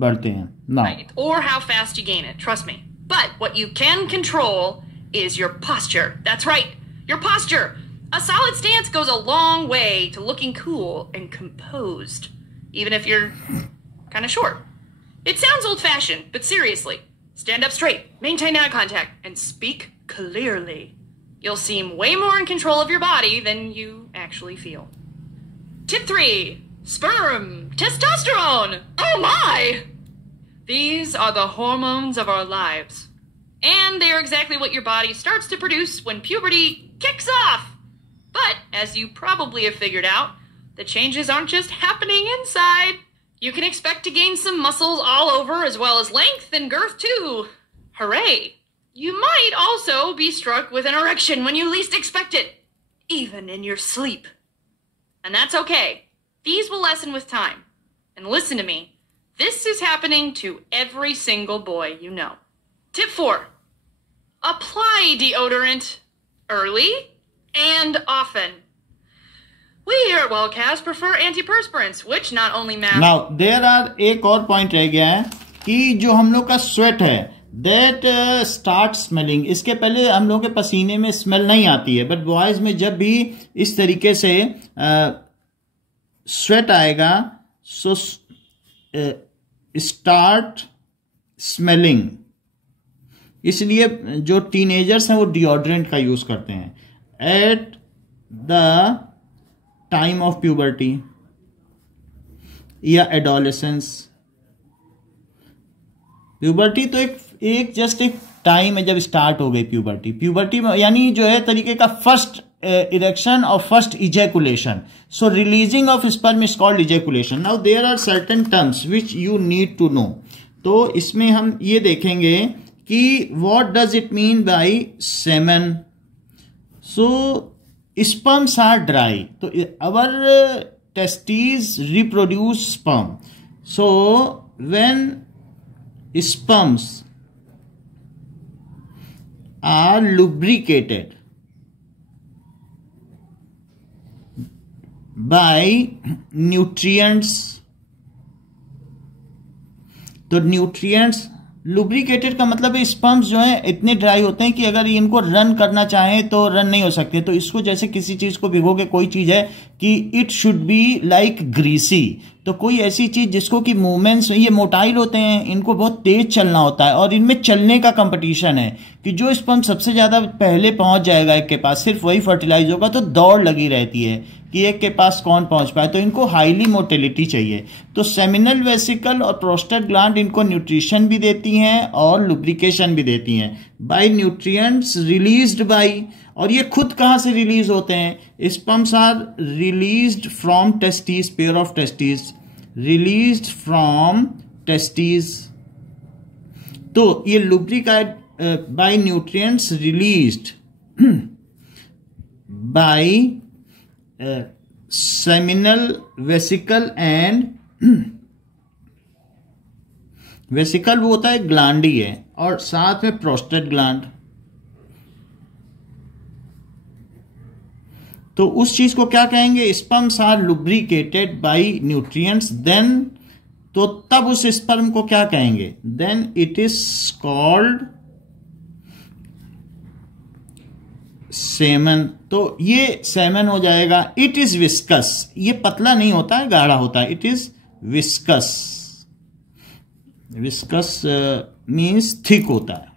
बढ़ते हैं. Right. Or how fast you gain it, trust me. But what you can control is your posture. That's right, your posture. A solid stance goes a long way to looking cool and composed, even if you're kind of short. It sounds old-fashioned, but seriously, stand up straight, maintain eye contact, and speak clearly. You'll seem way more in control of your body than you actually feel. Tip 3. Sperm. Testosterone. Oh my! These are the hormones of our lives. And they are exactly what your body starts to produce when puberty kicks off. But, as you probably have figured out, the changes aren't just happening inside. You can expect to gain some muscles all over as well as length and girth too. Hooray! You might also be struck with an erection when you least expect it, even in your sleep. And that's okay. These will lessen with time. And listen to me, this is happening to every single boy you know. Tip 4. Apply deodorant early and often. We here at Wellcast prefer antiperspirants, which not only mask... Now, there are एक और point रह गया है कि जो हम लोग का sweat है, that start smelling. इसके पहले हम लोग के पसीने में smell नहीं आती है, but boys में जब भी इस तरीके से sweat आएगा, so start smelling. इसलिए जो teenagers हैं वो deodorant का use करते हैं. At the time of puberty या adolescence. Puberty तो एक जस्ट एक टाइम है जब स्टार्ट हो गई प्यूबर्टी में, यानी जो है तरीके का फर्स्ट इरेक्शन और first ejaculation. So releasing of sperm is called ejaculation. Now there are certain terms which you need to know. तो इसमें हम ये देखेंगे कि what does it mean by semen. So sperms are dry. So our testes reproduce sperm. So when sperms are lubricated by nutrients, तो nutrients, lubricated का मतलब है स्पर्म्स जो है इतने ड्राई होते हैं कि अगर इनको रन करना चाहें तो रन नहीं हो सकते। तो इसको जैसे किसी चीज को भिगो के, कोई चीज है कि it should be like greasy, तो कोई ऐसी चीज जिसको कि मूवमेंट्स, ये मोटाइल होते हैं, इनको बहुत तेज चलना होता है और इनमें चलने का कंपटीशन है कि जो स्पर्म सबसे ज्यादा पहले पहुंच जाएगा एक के पास, सिर्फ वही फर्टिलाइज होगा। तो दौड़ लगी रहती है कि एक के पास कौन पहुंच पाए, तो इनको हाईली मोटिलिटी चाहिए। तो सेमिनल वेसिकल और प्रोस्टेट ग्लैंड इनको न्यूट्रिशन भी देती हैं और लुब्रिकेशन भी देती हैं बाय न्यूट्रिएंट्स रिलीज्ड बाय। और ये खुद कहां से रिलीज होते हैं? Sperms are released from testis, pair of testis, released from testis. तो ये lubricate by nutrients released by seminal vesicle and vesicle वो होता है ग्लैंड ही है, और साथ में प्रोस्टेट ग्लैंड। तो उस चीज को क्या कहेंगे? Sperms are lubricated by nutrients, then तो तब उस स्पर्म को क्या कहेंगे? Then it is called semen. तो ये सेमन हो जाएगा। इट इज विस्कस, ये पतला नहीं होता है, गाढ़ा होता है। It is viscous, viscous means thick होता है,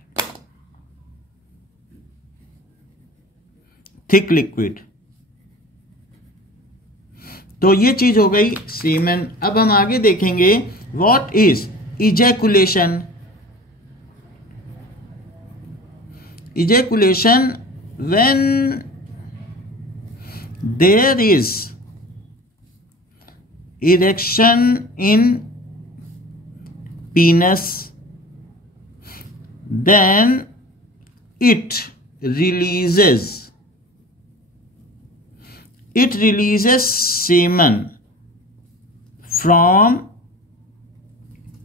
थिक लिक्विड। तो ये चीज हो गई सीमेन। अब हम आगे देखेंगे what is ejaculation. Ejaculation when there is erection in penis, then it releases semen from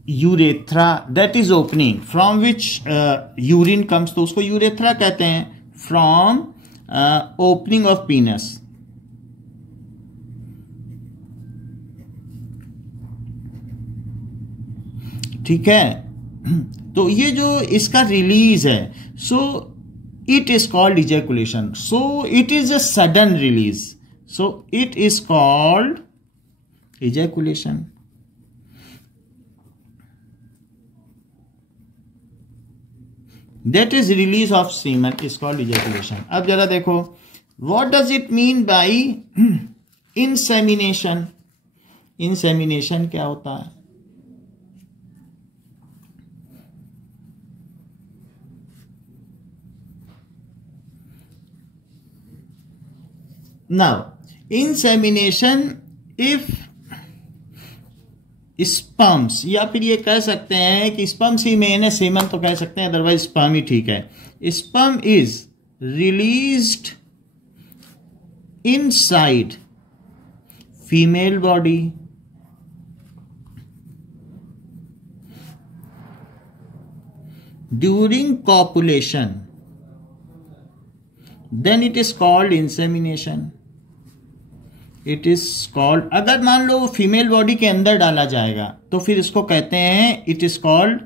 urethra, that is opening from which urine comes, तो उसको urethra कहते हैं। From opening of penis, ठीक है। तो ये जो इसका रिलीज है, so it is called ejaculation. So it is a sudden release, so it is called ejaculation. That is release of semen is called ejaculation. अब जरा देखो, what does it mean by insemination? Insemination क्या होता है? Now, insemination, if sperms, या फिर ये कह सकते हैं कि स्पर्म्स ही मेन है, सेमन तो कह सकते हैं, अदरवाइज स्पर्म ही ठीक है। Sperm is released inside female body during copulation, then it is called insemination. It is called, अगर मान लो फीमेल बॉडी के अंदर डाला जाएगा तो फिर इसको कहते हैं, इट इज कॉल्ड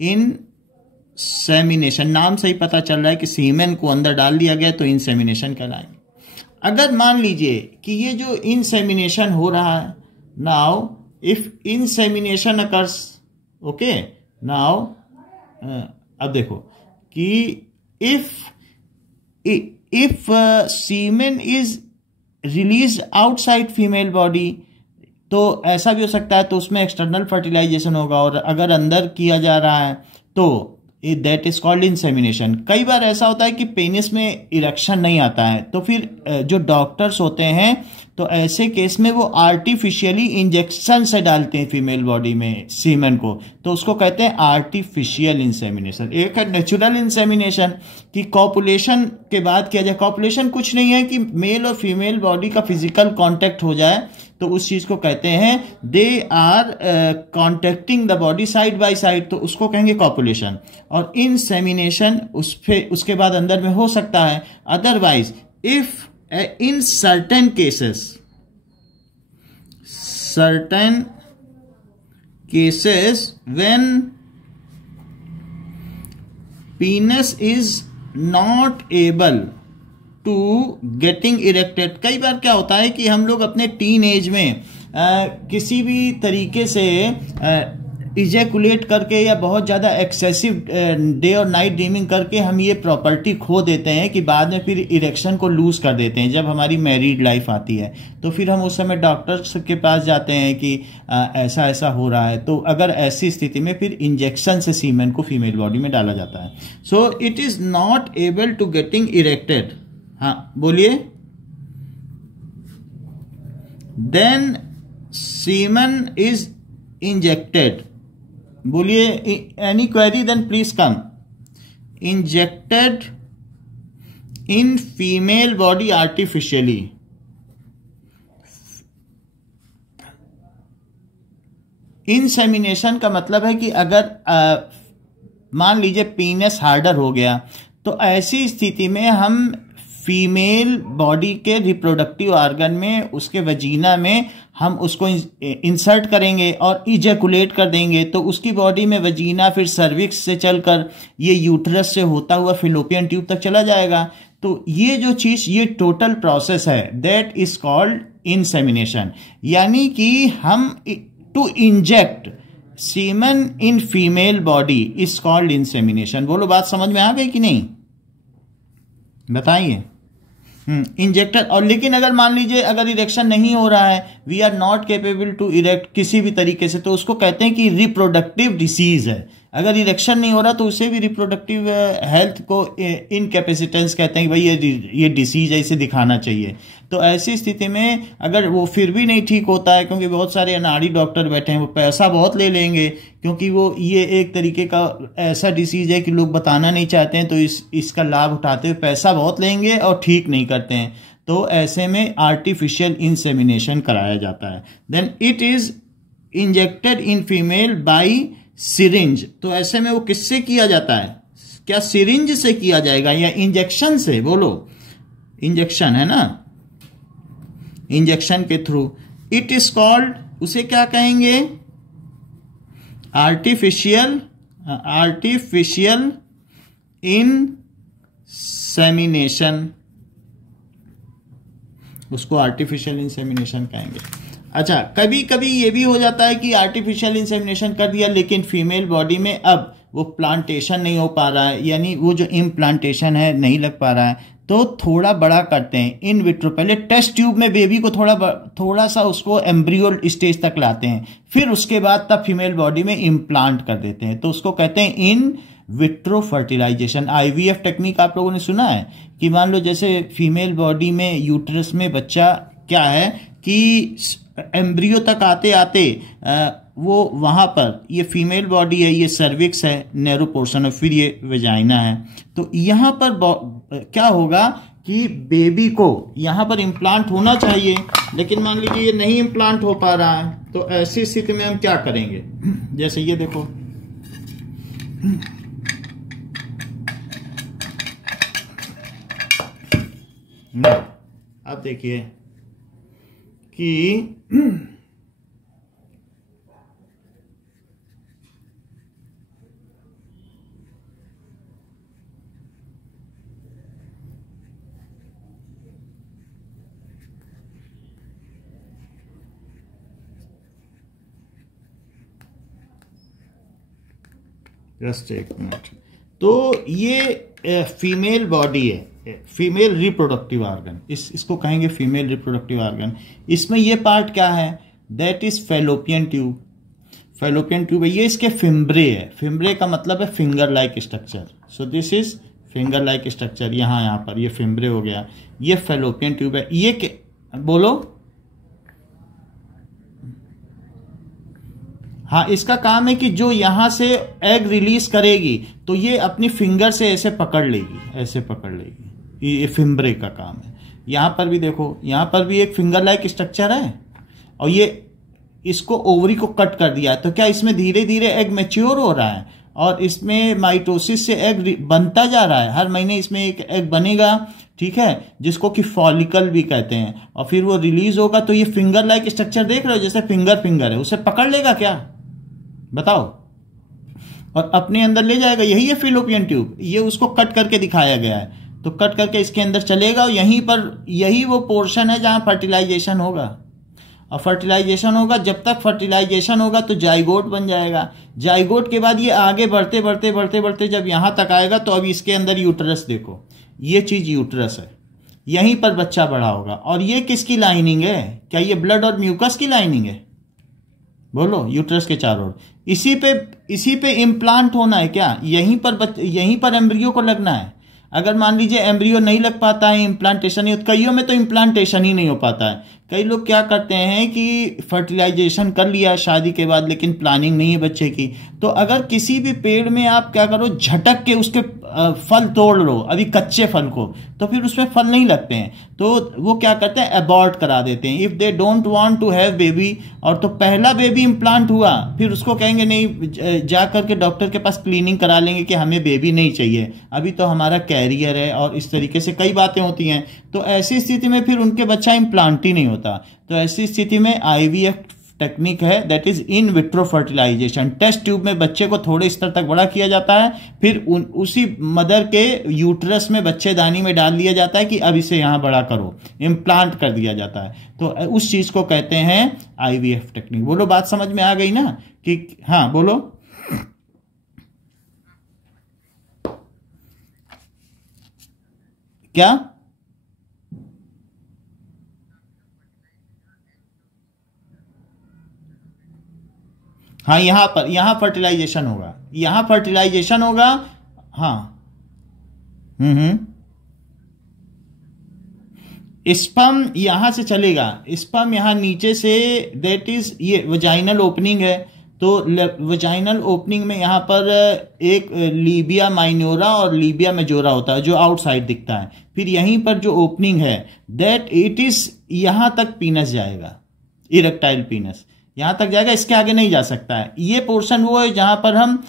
इंसेमिनेशन। नाम से ही पता चल रहा है कि सीमेन को अंदर डाल दिया गया, तो इंसेमिनेशन कहलाएंगे। अगर मान लीजिए कि ये जो इंसेमिनेशन हो रहा है, now if insemination occurs, okay, now अब देखो कि if semen is release outside female body, तो ऐसा भी हो सकता है, तो उसमें एक्सटर्नल फर्टिलाइजेशन होगा। और अगर अंदर किया जा रहा है तो दैट इज कॉल्ड इंसेमिनेशन। कई बार ऐसा होता है कि पेनिस में इरेक्शन नहीं आता है, तो फिर जो डॉक्टर्स होते हैं तो ऐसे केस में वो आर्टिफिशियली इंजेक्शन से डालते हैं फीमेल बॉडी में सीमन को, तो उसको कहते हैं आर्टिफिशियल इंसेमिनेशन। एक है नेचुरल इंसेमिनेशन कि कॉपुलेशन के बाद किया जाए। कॉपुलेशन कुछ नहीं है कि मेल और फीमेल बॉडी का फिजिकल कांटेक्ट हो जाए, तो उस चीज को कहते हैं they are contacting the body side by side, तो उसको कहेंगे कॉपुलेशन। और इंसेमिनेशन उसके बाद अंदर में हो सकता है। Otherwise if in certain cases when penis is not able to getting erected. कई बार क्या होता है कि हम लोग अपने टीन एज में किसी भी तरीके से इजैकुलेट करके या बहुत ज़्यादा एक्सेसिव डे और नाइट ड्रीमिंग करके हम ये प्रॉपर्टी खो देते हैं कि बाद में फिर इरेक्शन को लूज कर देते हैं। जब हमारी मैरिड लाइफ आती है तो फिर हम उस समय डॉक्टर्स के पास जाते हैं कि ऐसा ऐसा हो रहा है, तो अगर ऐसी स्थिति में फिर इंजेक्शन से सीमेन को फीमेल बॉडी में डाला जाता है। So it is not able to getting erected. हाँ बोलिए। Then semen is injected. बोलिए any query, then please come. Injected in female body artificially. Insemination का मतलब है कि अगर मान लीजिए पीनस हार्डर हो गया, तो ऐसी स्थिति में हम फीमेल बॉडी के रिप्रोडक्टिव ऑर्गन में, उसके वजीना में हम उसको इंसर्ट करेंगे और इजैकुलेट कर देंगे, तो उसकी बॉडी में वजीना फिर सर्विक्स से चलकर ये यूट्रस से होता हुआ फिलोपियन ट्यूब तक चला जाएगा। तो ये जो चीज, ये टोटल प्रोसेस है, दैट इज कॉल्ड इंसेमिनेशन। यानी कि हम to inject semen in female body is called insemination. बोलो बात समझ में आ गई कि नहीं, बताइए। इंजेक्टर। और लेकिन अगर मान लीजिए अगर इरेक्शन नहीं हो रहा है, we are not capable to erect किसी भी तरीके से, तो उसको कहते हैं कि रिप्रोडक्टिव डिसीज है। अगर इरेक्शन नहीं हो रहा तो उसे भी रिप्रोडक्टिव हेल्थ को इनकैपेसिटेंस कहते हैं कि भाई ये डिसीज है, इसे दिखाना चाहिए। तो ऐसी स्थिति में अगर वो फिर भी नहीं ठीक होता है, क्योंकि बहुत सारे अनाड़ी डॉक्टर बैठे हैं, वो पैसा बहुत ले लेंगे, क्योंकि वो ये एक तरीके का ऐसा डिसीज है कि लोग बताना नहीं चाहते हैं, तो इसका लाभ उठाते हुए पैसा बहुत लेंगे और ठीक नहीं करते हैं। तो ऐसे में आर्टिफिशियल इंसेमिनेशन कराया जाता है। Then it is injected in female by syringe. तो ऐसे में वो किससे किया जाता है? क्या सिरिंज से किया जाएगा या इंजेक्शन से? बोलो, इंजेक्शन है ना, इंजेक्शन के थ्रू। इट इज कॉल्ड, उसे क्या कहेंगे? Artificial insemination. उसको आर्टिफिशियल इंसेमिनेशन कहेंगे। अच्छा, कभी कभी ये भी हो जाता है कि आर्टिफिशियल इंसेमिनेशन कर दिया, लेकिन फीमेल बॉडी में अब वो प्लांटेशन नहीं हो पा रहा है, यानी वो जो इम्प्लांटेशन है नहीं लग पा रहा है, तो थोड़ा बड़ा करते हैं इन विट्रो। पहले टेस्ट ट्यूब में बेबी को थोड़ा सा उसको एम्ब्रियो स्टेज तक लाते हैं, फिर उसके बाद तब फीमेल बॉडी में इम्प्लांट कर देते हैं, तो उसको कहते हैं in vitro fertilization. IVF technique आप लोगों ने सुना है कि मान लो जैसे फीमेल बॉडी में यूट्रस में बच्चा क्या है कि एम्ब्रियो तक आते आते वो वहां पर, ये फीमेल बॉडी है, ये सर्विक्स है, नैरो पोर्शन है, फिर ये वेजाइना है। तो यहाँ पर क्या होगा कि बेबी को यहाँ पर इम्प्लांट होना चाहिए, लेकिन मान लीजिए ये नहीं इम्प्लांट हो पा रहा है, तो ऐसी स्थिति में हम क्या करेंगे? जैसे ये देखो, अब देखिए कि जस्ट एक मिनट। तो ये फीमेल बॉडी है, फीमेल रिप्रोडक्टिव ऑर्गन, इसको कहेंगे फीमेल रिप्रोडक्टिव ऑर्गन। इसमें ये पार्ट क्या है? That is fallopian tube. Fallopian tube है, ये इसके फिम्ब्रे है। फिम्ब्रे का मतलब है finger like structure. So this is finger like structure. यहाँ पर ये फिम्ब्रे हो गया, ये फैलोपियन ट्यूब है। ये बोलो, हाँ, इसका काम है कि जो यहाँ से एग रिलीज करेगी तो ये अपनी फिंगर से ऐसे पकड़ लेगी, ऐसे पकड़ लेगी। ये फिम्ब्रे का काम है। यहाँ पर भी देखो, यहाँ पर भी एक फिंगर लाइक स्ट्रक्चर है और ये इसको ओवरी को कट कर दिया। तो क्या इसमें धीरे धीरे एग मैच्योर हो रहा है और इसमें माइटोसिस से एग बनता जा रहा है। हर महीने इसमें एक एग बनेगा, ठीक है, जिसको कि फॉलिकल भी कहते हैं, और फिर वो रिलीज होगा। तो ये फिंगर लाइक स्ट्रक्चर देख रहे हो, जैसे फिंगर है, उसे पकड़ लेगा क्या बताओ, और अपने अंदर ले जाएगा। यही है फिलोपियन ट्यूब। ये उसको कट करके दिखाया गया है। तो कट करके इसके अंदर चलेगा और यहीं पर, यही वो पोर्शन है जहां फर्टिलाइजेशन होगा। और फर्टिलाइजेशन होगा, जब तक फर्टिलाइजेशन होगा तो जाइगोट बन जाएगा। जाइगोट के बाद ये आगे बढ़ते बढ़ते बढ़ते बढ़ते जब यहां तक आएगा तो अब इसके अंदर यूट्रस देखो, ये चीज यूट्रस है, यहीं पर बच्चा बड़ा होगा। और ये किसकी लाइनिंग है? क्या ये ब्लड और म्यूकस की लाइनिंग है? बोलो, यूट्रस के चारों ओर। इसी पे इम्प्लांट होना है क्या? यहीं पर एम्ब्रियो को लगना है। अगर मान लीजिए एम्ब्रियो नहीं लग पाता है, इम्प्लांटेशन नहीं, कईयों में तो इम्प्लांटेशन ही नहीं हो पाता है। कई लोग क्या करते हैं कि फर्टिलाइजेशन कर लिया शादी के बाद, लेकिन प्लानिंग नहीं है बच्चे की। तो अगर किसी भी पेड़ में आप क्या करो, झटक के उसके फल तोड़ लो, अभी कच्चे फल को, तो फिर उसमें फल नहीं लगते हैं। तो वो क्या करते हैं, अबॉर्ट करा देते हैं, if they don't want to have baby. और तो पहला बेबी इम्प्लांट हुआ, फिर उसको कहेंगे नहीं, जा करके डॉक्टर के पास क्लीनिंग करा लेंगे कि हमें बेबी नहीं चाहिए, अभी तो हमारा कैरियर है, और इस तरीके से कई बातें होती हैं। तो ऐसी स्थिति में फिर उनके बच्चा इम्प्लांट ही नहीं होता। तो ऐसी स्थिति में आईवीएफ टेक्निक है, that is in vitro fertilization. Test tube में बच्चे को थोड़े स्तर तक बड़ा किया जाता है, फिर उसी मदर के यूट्रस में बच्चेदानी में डाल दिया जाता है कि अब इसे यहां बड़ा करो, इम्प्लांट कर दिया जाता है। तो उस चीज को कहते हैं आईवीएफ टेक्निक। बोलो, बात समझ में आ गई ना? कि हाँ बोलो। क्या? हाँ, यहां फर्टिलाइजेशन होगा, यहां फर्टिलाइजेशन होगा। हाँ, स्पर्म यहां से चलेगा, स्पर्म यहां नीचे से, दैट इज ये वजाइनल ओपनिंग है। तो वजाइनल ओपनिंग में यहां पर एक लीबिया माइनोरा और लीबिया मेजोरा होता है जो आउटसाइड दिखता है। फिर यहीं पर जो ओपनिंग है, दैट इट इज, यहां तक पीनस जाएगा, इरेक्टाइल पीनस यहां तक जाएगा, इसके आगे नहीं जा सकता है। ये पोर्शन वो है जहां पर हम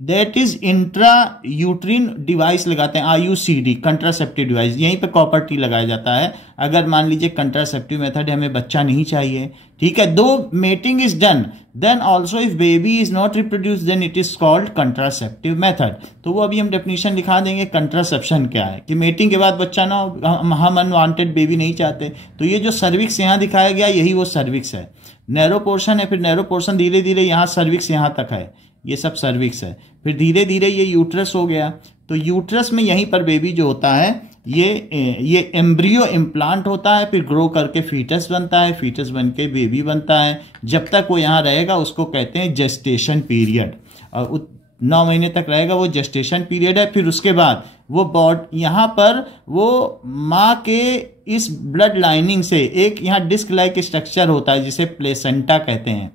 that is intra uterine device लगाते हैं, IUCD, कंट्रासेप्टिव डिवाइस। यहीं पे कॉपर टी लगाया जाता है। अगर मान लीजिए कंट्रासेप्टिव मेथड हमें बच्चा नहीं चाहिए, ठीक है, दो mating is done, then also if baby is not reproduce then it is called contraceptive method. तो वो अभी हम डेफिनेशन लिखा देंगे, कंट्रासेप्शन क्या है, कि मेटिंग के बाद बच्चा ना, हम अनवांटेड बेबी नहीं चाहते। तो ये जो सर्विक्स यहां दिखाया गया, यही वो सर्विक्स है। नैरो पोर्शन है, फिर नैरो पोर्शन धीरे धीरे यहां सर्विक्स यहां तक है, ये सब सर्विक्स है। फिर धीरे धीरे ये यूट्रस हो गया। तो यूट्रस में यहीं पर बेबी जो होता है, ये एम्ब्रियो इम्प्लांट होता है, फिर ग्रो करके फीटस बनता है, फीटस बन के बेबी बनता है। जब तक वो यहाँ रहेगा उसको कहते हैं जेस्टेशन पीरियड, और 9 महीने तक रहेगा वो जेस्टेशन पीरियड है। फिर उसके बाद वो यहाँ पर वो माँ के इस ब्लड लाइनिंग से एक यहाँ डिस्क लाइक स्ट्रक्चर होता है जिसे प्लेसेंटा कहते हैं,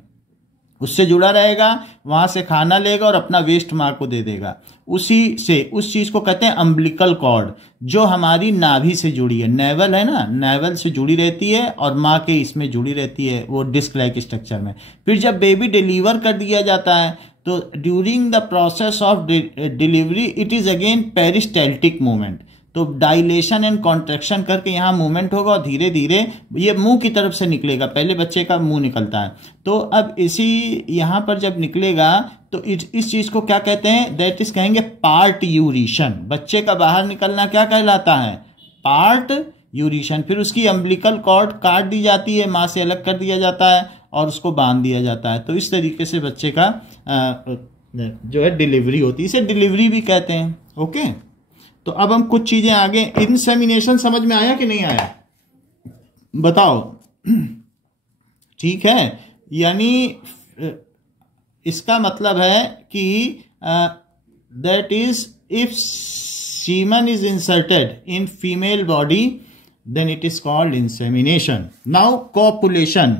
उससे जुड़ा रहेगा, वहां से खाना लेगा और अपना वेस्ट माँ को दे देगा। उसी से उस चीज को कहते हैं अम्बिलिकल कॉर्ड, जो हमारी नाभि से जुड़ी है, नेवल है ना, नेवल से जुड़ी रहती है और माँ के इसमें जुड़ी रहती है, वो डिस्क लाइक स्ट्रक्चर में। फिर जब बेबी डिलीवर कर दिया जाता है तो during the process of delivery it is again peristaltic movement. तो डायलेशन एंड कॉन्ट्रैक्शन करके यहाँ मूवमेंट होगा और धीरे धीरे ये मुंह की तरफ से निकलेगा। पहले बच्चे का मुंह निकलता है, तो अब इसी यहाँ पर जब निकलेगा तो इस चीज को क्या कहते हैं, दैट इज कहेंगे पार्ट यूरिशन। बच्चे का बाहर निकलना क्या कहलाता है, पार्ट यूरिशन। फिर उसकी अम्बिलिकल कॉर्ड काट दी जाती है, माँ से अलग कर दिया जाता है और उसको बांध दिया जाता है। तो इस तरीके से बच्चे का जो है डिलीवरी होती है, इसे डिलीवरी भी कहते हैं। ओके, तो अब हम कुछ चीजें आगे, इंसेमिनेशन समझ में आया कि नहीं आया बताओ? ठीक है, यानी इसका मतलब है कि that is if semen is inserted in female body then it is called insemination. Now copulation.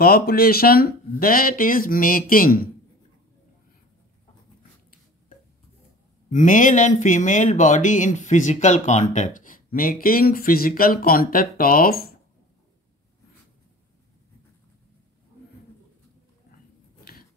copulation that is making male and female body in physical contact, making physical contact of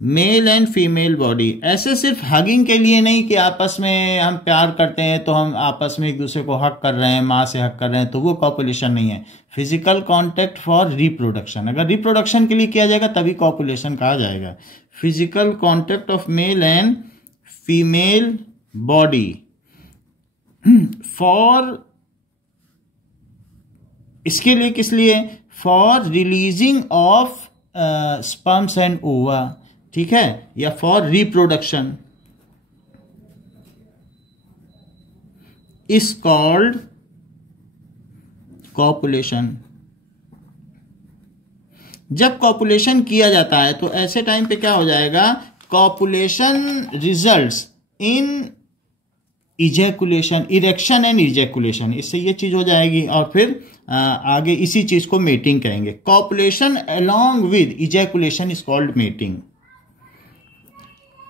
male and female body. ऐसे सिर्फ hugging के लिए नहीं कि आपस में हम प्यार करते हैं तो हम आपस में एक दूसरे को हक कर रहे हैं, माँ से हक कर रहे हैं, तो वो कॉपुलेशन नहीं है। फिजिकल कांटेक्ट फॉर रिप्रोडक्शन, अगर रिप्रोडक्शन के लिए किया जाएगा तभी कॉपुलेशन कहा जाएगा। Physical contact of male and female body for, इसके लिए किस लिए? For releasing of sperms and ओवा, ठीक है, या for reproduction is called copulation. जब कॉपुलेशन किया जाता है तो ऐसे टाइम पे क्या हो जाएगा? Copulation results in ejaculation, erection and ejaculation, इससे ये चीज हो जाएगी और फिर आगे इसी चीज को मेटिंग कहेंगे। Copulation along with ejaculation is called mating.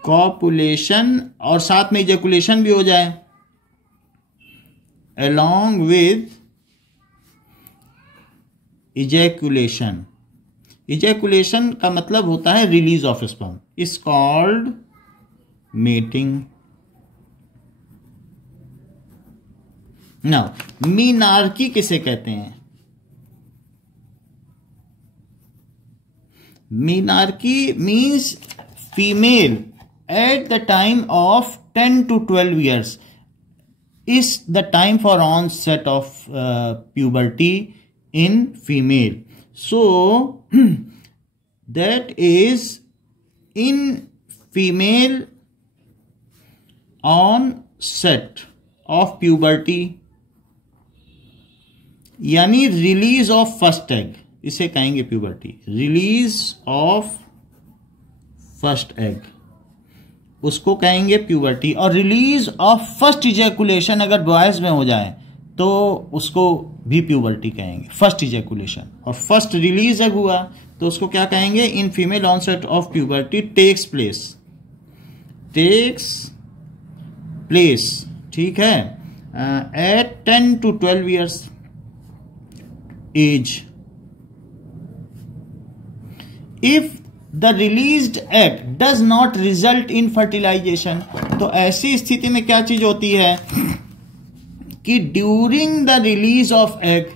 Copulation और साथ में इजैकुलेशन भी हो जाए, अलोंग विद इजैकुलेशन। इजैकुलेशन का मतलब होता है release of sperm, is called mating. Now menarche किसे कहते हैं? Menarche means female at the time of 10 to 12 years is the time for onset of puberty in female. So that is in female onset of puberty, यानी release of first egg, इसे कहेंगे puberty. Release of first egg उसको कहेंगे puberty. और release of first ejaculation अगर boys में हो जाए तो उसको भी प्यूबर्टी कहेंगे, फर्स्ट इजैकुलेशन। और फर्स्ट रिलीज एग हुआ तो उसको क्या कहेंगे? In female onset of puberty takes place, ठीक है, at 10 to 12 years age. If the released egg does not result in fertilization, तो ऐसी स्थिति में क्या चीज होती है कि during the release of egg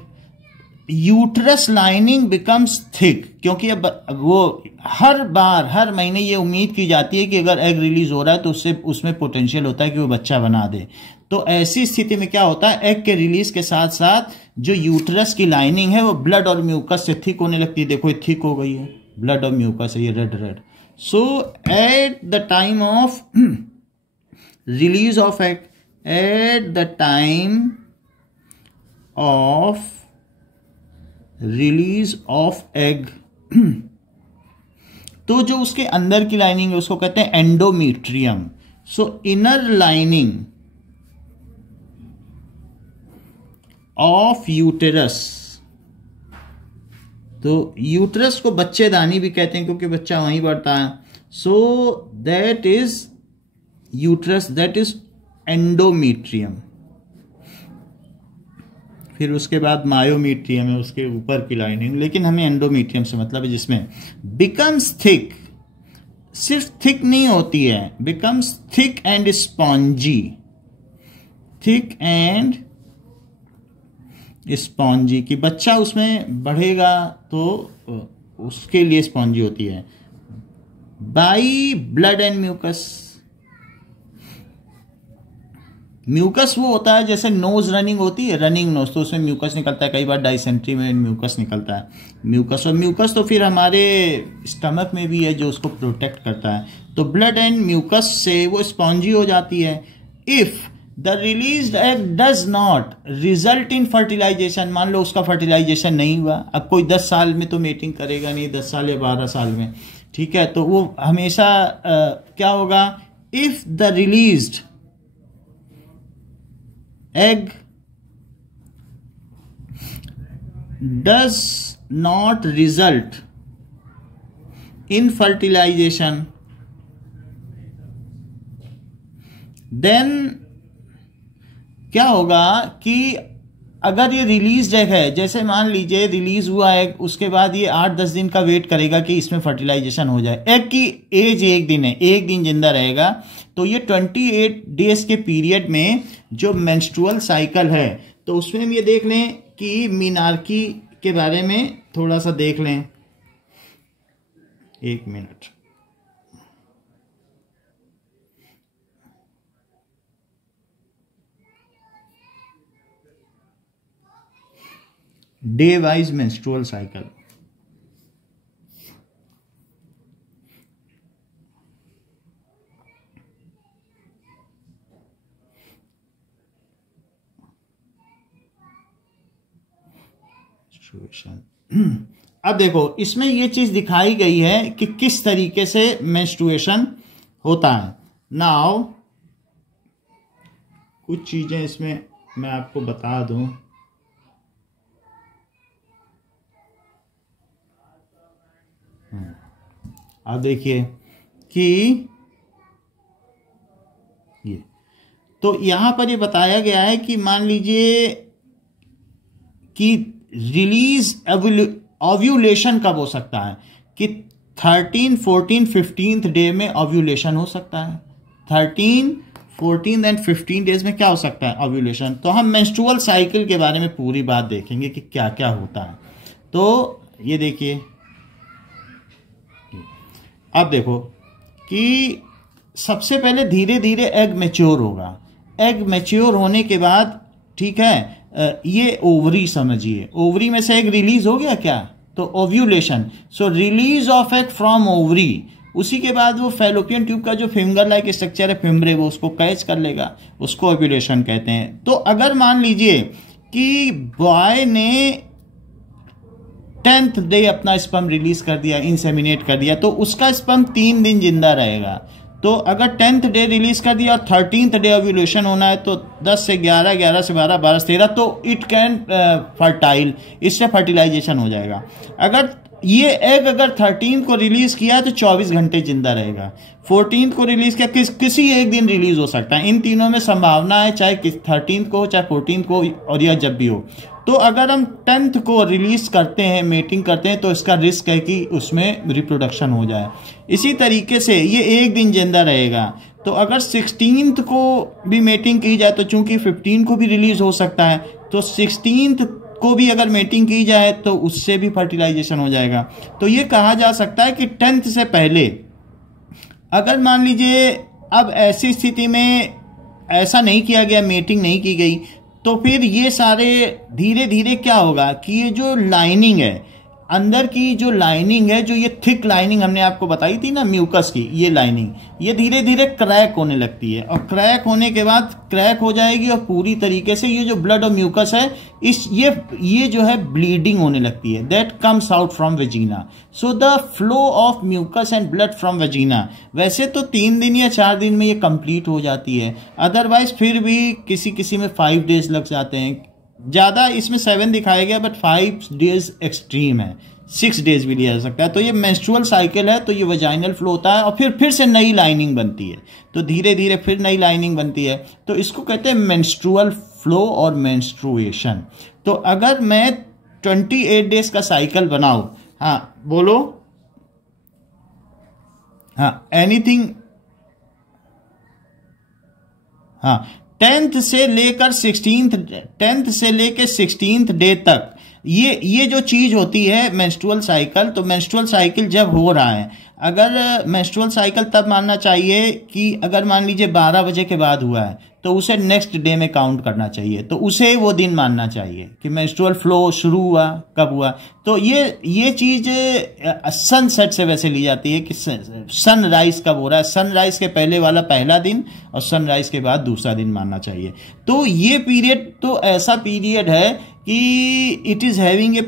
uterus lining becomes thick, क्योंकि अब वो हर महीने ये उम्मीद की जाती है कि अगर एग रिलीज हो रहा है तो उससे उसमें पोटेंशियल होता है कि वो बच्चा बना दे। तो ऐसी स्थिति में क्या होता है? एग के रिलीज के साथ साथ जो यूट्रस की लाइनिंग है वो ब्लड और म्यूकस से थिक होने लगती है। देखो ये थिक हो गई है, ब्लड और म्यूकस है, ये red. So at the time of release of egg, eight the time of release of egg, तो जो उसके अंदर की लाइनिंग है उसको कहते हैं endometrium. So inner lining of uterus, तो यूट्रस को बच्चेदानी भी कहते हैं क्योंकि बच्चा वहीं बढ़ता है। So that is uterus, that is endometrium. फिर उसके बाद मायोमेट्रियम है, उसके ऊपर की लाइनिंग, लेकिन हमें एंडोमेट्रियम से मतलब है जिसमें बिकम्स थिक, सिर्फ थिक नहीं होती है, becomes thick and spongy, thick and spongy, कि बच्चा उसमें बढ़ेगा तो उसके लिए स्पॉन्जी होती है। By blood and mucus, mucus वो होता है जैसे नोज रनिंग होती है, रनिंग नोज, तो उसमें म्यूकस निकलता है, कई बार डाइसेंट्री में म्यूकस निकलता है। म्यूकस, और म्यूकस तो फिर हमारे स्टमक में भी है जो उसको प्रोटेक्ट करता है। तो ब्लड एंड म्यूकस से वो स्पॉन्जी हो जाती है। If the released egg does not result in fertilization, मान लो उसका फर्टिलाइजेशन नहीं हुआ, अब कोई 10 साल में तो मेटिंग करेगा नहीं, 10 साल या 12 साल में, ठीक है, तो वो हमेशा क्या होगा? If the released egg does not result in fertilization, then क्या होगा कि अगर ये रिलीज एग है, जैसे मान लीजिए रिलीज हुआ एग, उसके बाद ये 8-10 दिन का वेट करेगा कि इसमें फर्टिलाइजेशन हो जाए। एग की एज 1 दिन है, 1 दिन जिंदा रहेगा, तो ये 28 डेज के पीरियड में जो मेंस्ट्रुअल साइकिल है, तो उसमें हम ये देख लें कि मीनार्की के बारे में थोड़ा सा देख लें। 1 minute. Day wise menstrual cycle, अब देखो इसमें ये चीज दिखाई गई है कि किस तरीके से मेंस्ट्रुएशन होता है। नाउ कुछ चीजें इसमें मैं आपको बता दूं। आप देखिए कि ये तो यहां पर ये बताया गया है कि मान लीजिए कि रिलीज ओव्यूलेशन कब हो सकता है, कि 13, 14, 15 डे में ओव्यूलेशन हो सकता है। 13, 14 एंड 15 डेज में क्या हो सकता है, ओव्यूलेशन। तो हम मेंस्ट्रुअल साइकिल के बारे में पूरी बात देखेंगे कि क्या क्या होता है। तो ये देखिए, अब देखो कि सबसे पहले धीरे धीरे एग मैच्योर होगा। एग मैच्योर होने के बाद, ठीक है, ये ओवरी समझिए, ओवरी में से एग रिलीज हो गया क्या, तो ovulation. So release of egg from ovary, उसी के बाद वो फैलोपियन ट्यूब का जो फिंगर लाइक स्ट्रक्चर है फिम्ब्रे, वो उसको कैच कर लेगा, उसको ओव्यूलेशन कहते हैं। तो अगर मान लीजिए कि बॉय ने 10th डे अपना स्पर्म रिलीज कर दिया, इंसेमिनेट कर दिया, तो उसका स्पर्म 3 दिन जिंदा रहेगा। तो अगर 10th डे रिलीज कर दिया और 13th डे ओव्यूलेशन होना है, तो 10 से 11, 11 से 12, 12 से 13, तो इट कैन फर्टाइल, इससे फर्टिलाइजेशन हो जाएगा। अगर ये एग अगर 13 को रिलीज किया तो 24 घंटे जिंदा रहेगा। 14 को रिलीज किया, किसी एक दिन रिलीज हो सकता है। इन तीनों में संभावना है, चाहे 13 को, चाहे 14 को, और यह जब भी हो। तो अगर हम 10th को रिलीज करते हैं, मेटिंग करते हैं, तो इसका रिस्क है कि उसमें रिप्रोडक्शन हो जाए। इसी तरीके से ये एक दिन जिंदा रहेगा। तो अगर 16th को भी मेटिंग की जाए, तो चूंकि 15 को भी रिलीज हो सकता है, तो 16th को भी अगर मेटिंग की जाए तो उससे भी फर्टिलाइजेशन हो जाएगा। तो ये कहा जा सकता है कि 10th से पहले, अगर मान लीजिए अब ऐसी स्थिति में ऐसा नहीं किया गया, मेटिंग नहीं की गई, तो फिर ये सारे धीरे धीरे क्या होगा कि ये जो लाइनिंग है, अंदर की जो लाइनिंग है, जो ये थिक लाइनिंग हमने आपको बताई थी ना म्यूकस की, ये लाइनिंग ये धीरे धीरे क्रैक होने लगती है, और क्रैक होने के बाद क्रैक हो जाएगी, और पूरी तरीके से ये जो ब्लड और म्यूकस है, ये जो है ब्लीडिंग होने लगती है। That comes out from vagina. So the flow of mucus and blood from vagina, वैसे तो 3 दिन या 4 दिन में ये कंप्लीट हो जाती है, अदरवाइज फिर भी किसी में 5 डेज लग जाते हैं। ज़्यादा इसमें 7 दिखाया गया, बट 5 डेज एक्सट्रीम है, 6 डेज भी लिया जा सकता है। तो ये मेंस्ट्रुअल साइकिल है, तो ये वजाइनल फ्लो होता है, और फिर से नई लाइनिंग बनती है, तो धीरे धीरे फिर नई लाइनिंग बनती है। तो इसको कहते हैं मेंस्ट्रुअल फ्लो और मेंस्ट्रुएशन। तो अगर मैं 28 डेज का साइकिल बनाऊं, हाँ बोलो, हाँ एनीथिंग, हाँ 10th से लेकर 16th डे तक ये जो चीज होती है मेंस्ट्रुअल साइकिल। तो मेंस्ट्रुअल साइकिल जब हो रहा है, अगर मेंस्ट्रुअल साइकिल तब मानना चाहिए कि अगर मान लीजिए 12 बजे के बाद हुआ है, तो उसे नेक्स्ट डे में काउंट करना चाहिए, तो उसे वो दिन मानना चाहिए कि मेंस्ट्रुअल फ्लो शुरू हुआ कब हुआ। तो ये चीज सनसेट से वैसे ली जाती है कि सनराइज कब हो रहा है, सनराइज के पहले वाला पहला दिन और सनराइज के बाद दूसरा दिन मानना चाहिए। तो ये पीरियड तो ऐसा पीरियड है कि it is having a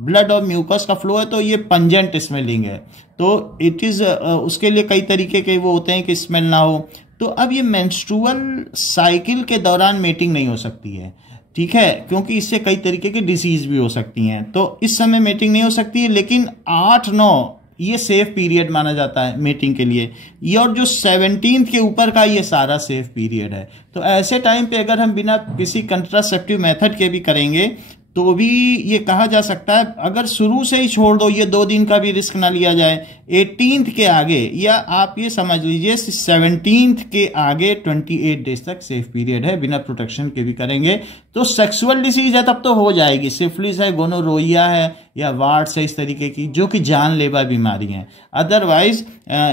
blood और म्यूकस का फ्लो है, तो ये पंजेंट स्मेलिंग है, तो इट इज उसके लिए कई तरीके के वो होते हैं कि स्मेल ना हो। तो अब ये मेंस्ट्रुअल साइकिल के दौरान मेटिंग नहीं हो सकती है, ठीक है, क्योंकि इससे कई तरीके की डिसीज भी हो सकती हैं। तो इस समय मेटिंग नहीं हो सकती है, लेकिन 8-9 ये सेफ पीरियड माना जाता है मेटिंग के लिए। ये और जो 17th के ऊपर का ये सारा सेफ पीरियड है। तो ऐसे टाइम पे अगर हम बिना किसी कंट्रासेप्टिव मेथड के भी करेंगे तो भी ये कहा जा सकता है, अगर शुरू से ही छोड़ दो, ये 2 दिन का भी रिस्क ना लिया जाए, 18th के आगे, या आप ये समझ लीजिए 17th के आगे 28 डेज तक सेफ पीरियड है, बिना प्रोटेक्शन के भी करेंगे तो सेक्सुअल डिसीज है तब तो हो जाएगी, सिफिलिस है, गोनोरोइया है या वार्ड्स है, इस तरीके की जो कि जानलेवा बीमारी हैं। Otherwise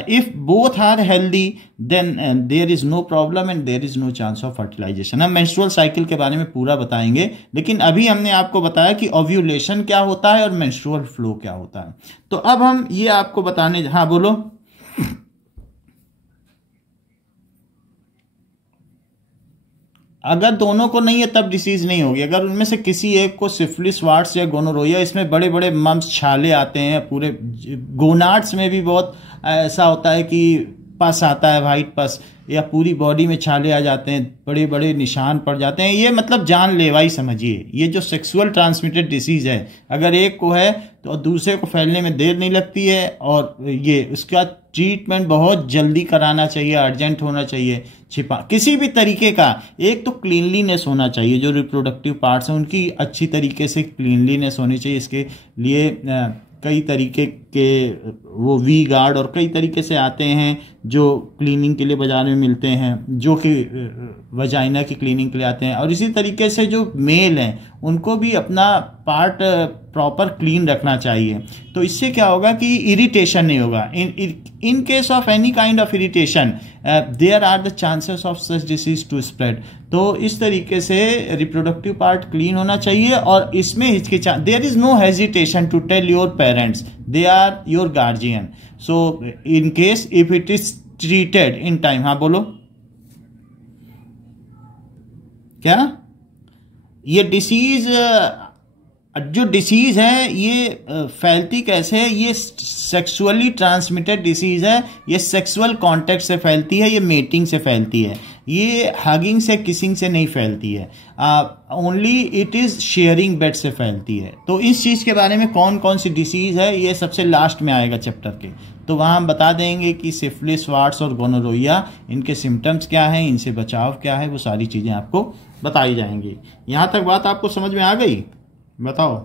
if both are healthy then there is no problem and there is no chance of fertilization. हम मेंस्ट्रुअल साइकिल के बारे में पूरा बताएंगे, लेकिन अभी हमने आपको बताया कि ओव्यूलेशन क्या होता है और मेंस्ट्रुअल फ्लो क्या होता है। तो अब हम ये आपको बताने, हाँ बोलो। अगर दोनों को नहीं है तब डिसीज नहीं होगी। अगर उनमें से किसी एक को सिफिलिस, वार्ड्स या गोनोरोया, इसमें बड़े बड़े मम्स, छाले आते हैं, पूरे गोनाड्स में भी बहुत ऐसा होता है कि पस आता है, वाइट पस, या पूरी बॉडी में छाले आ जाते हैं, बड़े बड़े निशान पड़ जाते हैं, ये मतलब जानलेवा ही समझिए। ये जो सेक्सुअल ट्रांसमिटेड डिसीज है, अगर एक को है तो दूसरे को फैलने में देर नहीं लगती है, और ये उसका ट्रीटमेंट बहुत जल्दी कराना चाहिए, अर्जेंट होना चाहिए। छिपा किसी भी तरीके का, एक तो क्लीनलीनेस होना चाहिए, जो रिप्रोडक्टिव पार्ट्स हैं उनकी अच्छी तरीके से क्लीनलीनेस होनी चाहिए। इसके लिए कई तरीके के वो वी गार्ड और कई तरीके से आते हैं जो क्लीनिंग के लिए बाजार में मिलते हैं, जो कि वजाइना की क्लीनिंग के लिए आते हैं। और इसी तरीके से जो मेल हैं उनको भी अपना पार्ट प्रॉपर क्लीन रखना चाहिए। तो इससे क्या होगा कि इरिटेशन नहीं होगा। In case of any kind of irritation there are the chances of such disease to spread. तो इस तरीके से रिप्रोडक्टिव पार्ट क्लीन होना चाहिए, और इसमें हिचकिचाहट, there is no hesitation to tell your parents, they are your guardian. So in case if it is treated in time. हाँ बोलो क्या? ये डिसीज, जो डिसीज है ये फैलती कैसे है? ये सेक्सुअली ट्रांसमिटेड डिसीज है, ये सेक्सुअल कांटेक्ट से फैलती है, ये मेटिंग से फैलती है, ये हगिंग से, किसिंग से नहीं फैलती है, only it is sharing bed से फैलती है। तो इस चीज के बारे में कौन कौन सी डिसीज है ये सबसे लास्ट में आएगा चैप्टर के, तो वहां हम बता देंगे कि सिफिलिस, वार्ड्स और गोनोरोइया, इनके सिम्टम्स क्या हैं, इनसे बचाव क्या है, वो सारी चीजें आपको बताई जाएंगी। यहां तक बात आपको समझ में आ गई? बताओ।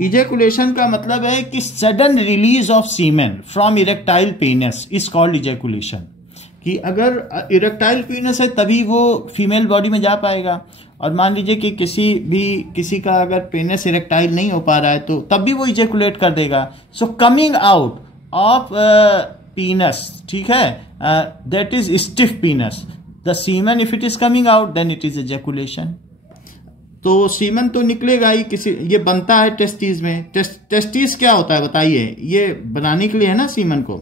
इजैकुलेशन का मतलब है कि sudden release of semen from erectile penis is called ejaculation. कि अगर इरेक्टाइल पेनिस है तभी वो फीमेल बॉडी में जा पाएगा, और मान लीजिए कि किसी का अगर पेनिस इरेक्टाइल नहीं हो पा रहा है तो तब भी वो इजैकुलेट कर देगा। So coming out of penis, ठीक है, that is stiff penis, the semen if it is coming out then it is ejaculation. तो सीमन तो निकलेगा ही, किसी ये बनता है टेस्टिस में। टेस्टिस क्या होता है बताइए? ये बनाने के लिए है ना सीमन को।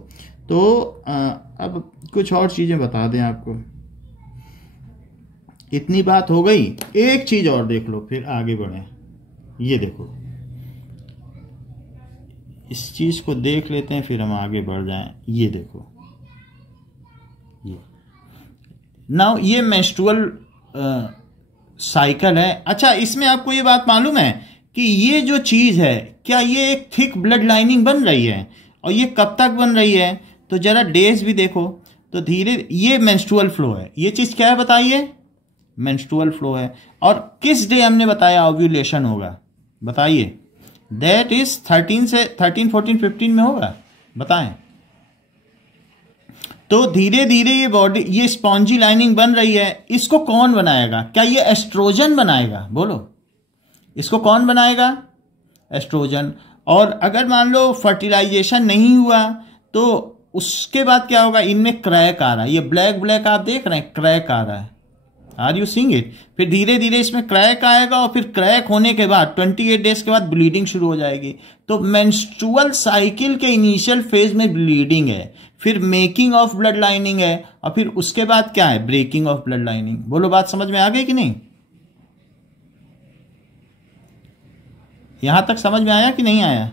तो अब कुछ और चीजें बता दें आपको। इतनी बात हो गई, एक चीज और देख लो फिर आगे बढ़े। ये देखो, इस चीज को देख लेते हैं फिर हम आगे बढ़ जाएं। ये देखो, ये नाउ ये मेंस्ट्रुअल साइकिल है। अच्छा, इसमें आपको ये बात मालूम है कि ये जो चीज है, क्या ये एक थिक ब्लड लाइनिंग बन रही है, और ये कब तक बन रही है? तो जरा डेज भी देखो तो धीरे, ये मेंस्ट्रुअल फ्लो है। ये चीज क्या है बताइए? मेंस्ट्रुअल फ्लो है। और किस डे हमने बताया ओव्यूलेशन होगा? बताइए। दैट इज 13 से 13, 14, 15 में होगा, बताएं। तो धीरे धीरे ये बॉडी, ये स्पॉन्जी लाइनिंग बन रही है। इसको कौन बनाएगा? क्या ये एस्ट्रोजन बनाएगा? बोलो, इसको कौन बनाएगा? एस्ट्रोजन। और अगर मान लो फर्टिलाइजेशन नहीं हुआ तो उसके बाद क्या होगा? इनमें क्रैक आ रहा है, ये ब्लैक ब्लैक आप देख रहे हैं, क्रैक आ रहा है। Are you seeing it? फिर धीरे धीरे इसमें क्रैक आएगा, और फिर क्रैक होने के बाद 28 डेज के बाद ब्लीडिंग शुरू हो जाएगी। तो मेंस्ट्रुअल साइकिल के इनिशियल फेज में ब्लीडिंग है, फिर मेकिंग ऑफ ब्लड लाइनिंग है, और फिर उसके बाद क्या है? Breaking of blood lining. बोलो, बात समझ में आ गई कि नहीं? यहां तक समझ में आया कि नहीं आया?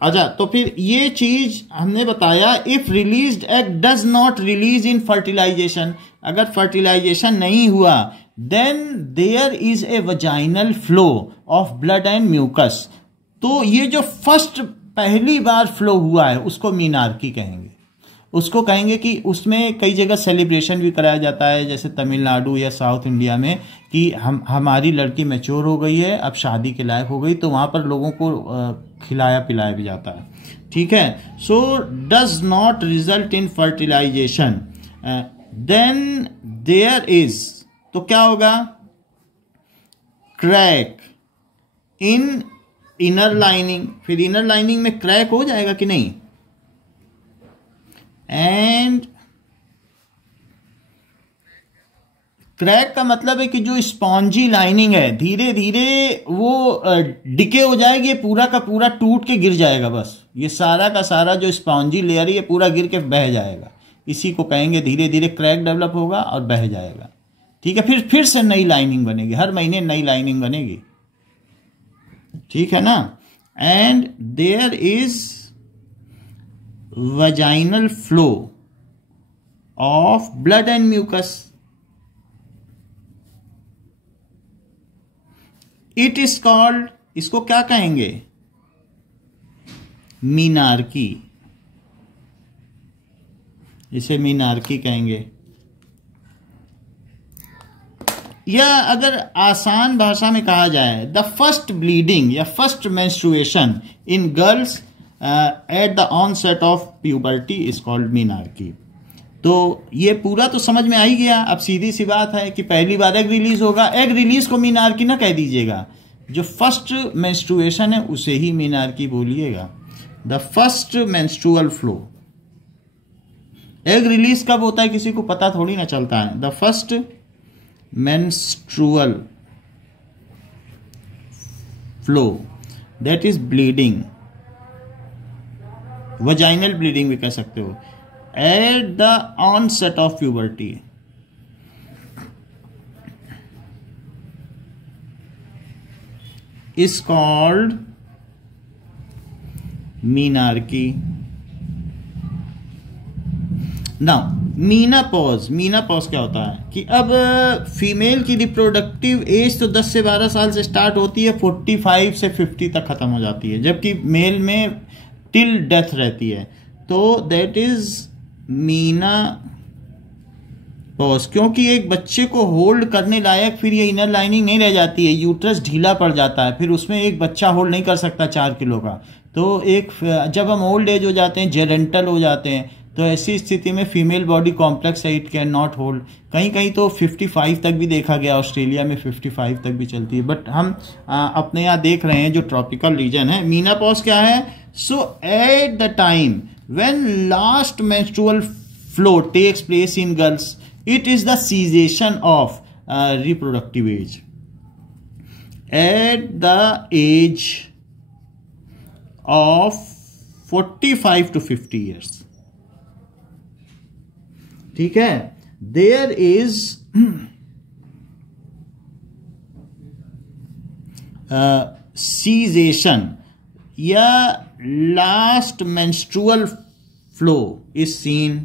अच्छा, तो फिर ये चीज हमने बताया, if released egg does not release in fertilization. अगर फर्टिलाइजेशन नहीं हुआ then there is a vaginal flow of blood and mucus. तो ये जो फर्स्ट पहली बार फ्लो हुआ है उसको मीनार्की कहेंगे। उसको कहेंगे कि उसमें कई जगह सेलिब्रेशन भी कराया जाता है, जैसे तमिलनाडु या साउथ इंडिया में, कि हमारी लड़की मैच्योर हो गई है, अब शादी के लायक हो गई, तो वहाँ पर लोगों को खिलाया पिलाया भी जाता है। ठीक है। So does not result in fertilization, then there is, तो क्या होगा, क्रैक इन इनर लाइनिंग। फिर इनर लाइनिंग में क्रैक हो जाएगा कि नहीं, एंड क्रैक का मतलब है कि जो स्पॉन्जी लाइनिंग है धीरे धीरे वो डिके हो जाएगी, पूरा का पूरा टूट के गिर जाएगा। बस ये सारा का सारा जो स्पॉन्जी लेयर है ये पूरा गिर के बह जाएगा। इसी को कहेंगे धीरे धीरे क्रैक डेवलप होगा और बह जाएगा। ठीक है। फिर से नई लाइनिंग बनेगी, हर महीने नई लाइनिंग बनेगी। ठीक है ना। And there is vaginal flow of blood and mucus. It is called, इसको क्या कहेंगे, मीनार्की। इसे मीनार्की कहेंगे। या अगर आसान भाषा में कहा जाए, द फर्स्ट ब्लीडिंग या first menstruation in girls at the onset of puberty is called menarche. तो ये पूरा तो समझ में आ ही गया। अब सीधी सी बात है कि पहली बार एग रिलीज होगा, एग रिलीज को मीनार्की ना कह दीजिएगा, जो फर्स्ट मेंस्ट्रुएशन है उसे ही मीनार्की बोलिएगा। The first menstrual flow. Egg release कब होता है किसी को पता थोड़ी ना चलता है। The first menstrual flow, that is bleeding, vaginal bleeding भी कह सकते हो, at the onset of puberty. Is called menarche. Now menopause. Menopause क्या होता है कि अब फीमेल की रिप्रोडक्टिव एज तो 10 से 12 साल से स्टार्ट होती है, 45 से 50 तक खत्म हो जाती है, जबकि मेल में टिल डेथ रहती है। तो दैट इज मीना पॉज। क्योंकि एक बच्चे को होल्ड करने लायक फिर ये इनर लाइनिंग नहीं रह जाती है, यूट्रस ढीला पड़ जाता है, फिर उसमें एक बच्चा होल्ड नहीं कर सकता 4 किलो का। तो एक जब हम ओल्ड एज हो जाते हैं, जेरेंटल हो जाते हैं, तो ऐसी स्थिति में फीमेल बॉडी कॉम्प्लेक्स है, इट कैन नॉट होल्ड। कहीं कहीं तो 55 तक भी देखा गया, ऑस्ट्रेलिया में 55 तक भी चलती है, बट हम अपने यहाँ देख रहे हैं जो ट्रॉपिकल रीजन है। मीनापॉज क्या है? So at the time when last menstrual flow takes place in girls, it is the cessation of reproductive age at the age of 45 to 50 years. ठीक है। there is cessation या last menstrual flow is seen।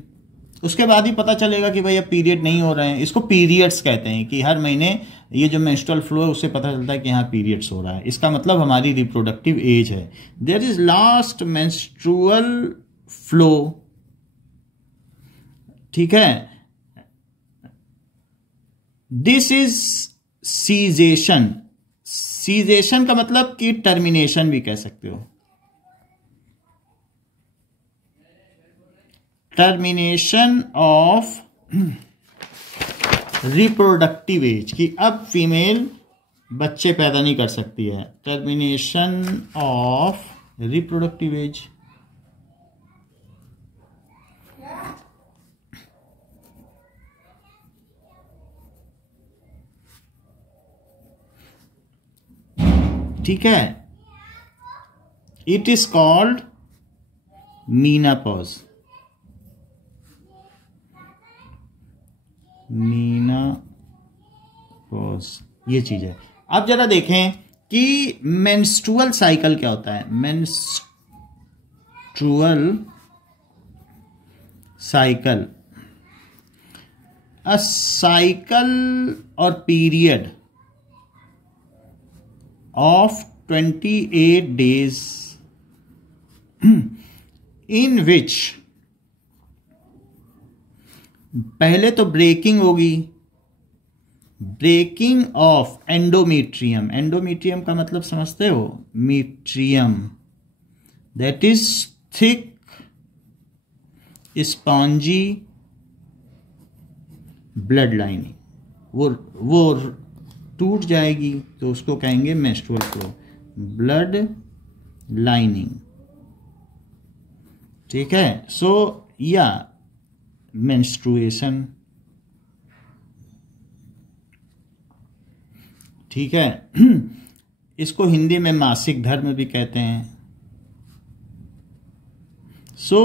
उसके बाद ही पता चलेगा कि भाई अब पीरियड नहीं हो रहे हैं। इसको पीरियड्स कहते हैं कि हर महीने ये जो मेंस्ट्रुअल फ्लो है उससे पता चलता है कि हाँ पीरियड्स हो रहा है। इसका मतलब हमारी रिप्रोडक्टिव एज है। There is last menstrual flow. ठीक है। This is cessation. सीजेशन का मतलब कि टर्मिनेशन भी कह सकते हो। टर्मिनेशन ऑफ रिप्रोडक्टिव एज, कि अब फीमेल बच्चे पैदा नहीं कर सकती है। Termination of reproductive age. ठीक है। It is called menopause. Menopause ये चीज है। अब जरा देखें कि मेंस्ट्रुअल साइकिल क्या होता है। Menstrual cycle a cycle or period of 28 days in which पहले तो ब्रेकिंग होगी, ब्रेकिंग ऑफ एंडोमेट्रियम। एंडोमेट्रियम का मतलब समझते हो? मीट्रियम, that is thick spongy blood lining, वो टूट जाएगी तो उसको कहेंगे मेंस्ट्रुअल फ्लो, ब्लड लाइनिंग। ठीक है, सो या मेंस्ट्रुएशन। ठीक है, इसको हिंदी में मासिक धर्म भी कहते हैं। So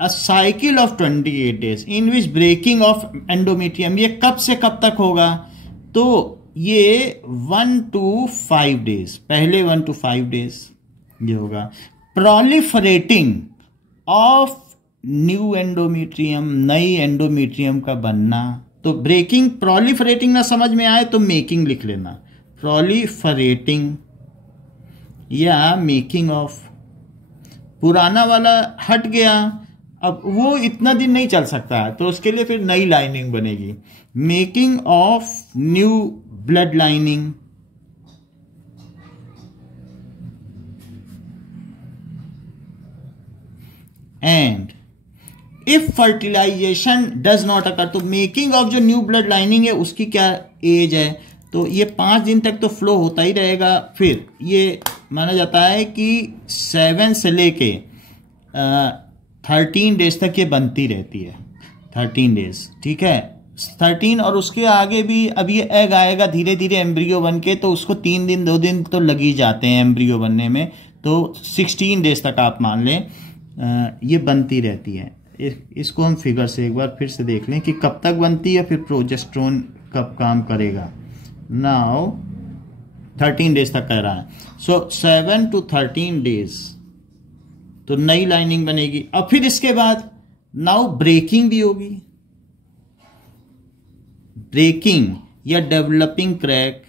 a cycle of 28 days in which breaking of endometrium, ये कब से कब तक होगा? तो ये 1 to 5 डेज, पहले 1 to 5 डेज ये होगा। प्रोलिफरेटिंग ऑफ न्यू एंडोमेट्रियम, नई एंडोमेट्रियम का बनना। तो ब्रेकिंग, प्रोलिफरेटिंग ना समझ में आए तो मेकिंग लिख लेना, प्रोलिफरेटिंग या मेकिंग ऑफ। पुराना वाला हट गया, अब वो इतना दिन नहीं चल सकता, तो उसके लिए फिर नई लाइनिंग बनेगी, making of new blood lining. And if fertilization does not occur, तो मेकिंग ऑफ जो न्यू ब्लड लाइनिंग है उसकी क्या एज है? तो ये 5 दिन तक तो फ्लो होता ही रहेगा। फिर ये माना जाता है कि 7 से लेके 13 डेज तक ये बनती रहती है, 13 डेज। ठीक है, 13 और उसके आगे भी अब ये एग आएगा धीरे धीरे एम्ब्रियो बन के, तो उसको 3 दिन 2 दिन तो लग ही जाते हैं एम्ब्रियो बनने में, तो 16 डेज तक आप मान लें ये बनती रहती है। इसको हम फिगर से एक बार फिर से देख लें कि कब तक बनती है, फिर प्रोजेस्टेरोन कब काम करेगा। नाउ 13 डेज तक कह रहा है, सो 7 to 13 डेज तो नई लाइनिंग बनेगी। अब फिर इसके बाद नाउ ब्रेकिंग भी होगी, ब्रेकिंग या developing crack,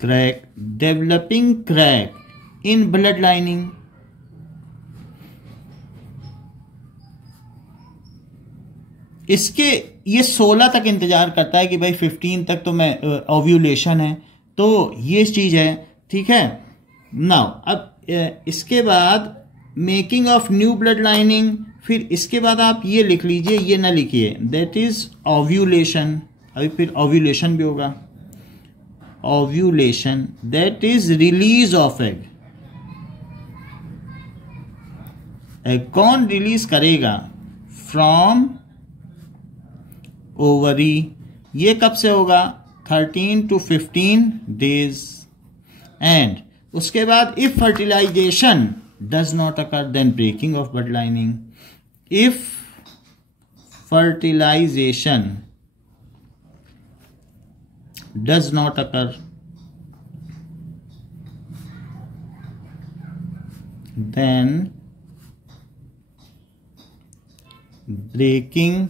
developing crack in blood lining. इसके ये 16 तक इंतजार करता है कि भाई 15 तक तो मैं ओव्यूलेशन है, तो ये चीज है। ठीक है, नाउ अब इसके बाद making of new blood lining, फिर इसके बाद आप ये लिख लीजिए, ये ना लिखिए, दैट इज ओव्यूलेशन। अभी फिर ओव्यूलेशन भी होगा, ovulation that is release of egg. Egg कौन रिलीज करेगा? From ovary. ये कब से होगा? 13 to 15 डेज। एंड उसके बाद if fertilization does not occur then breaking of blood lining. If fertilization does not occur then breaking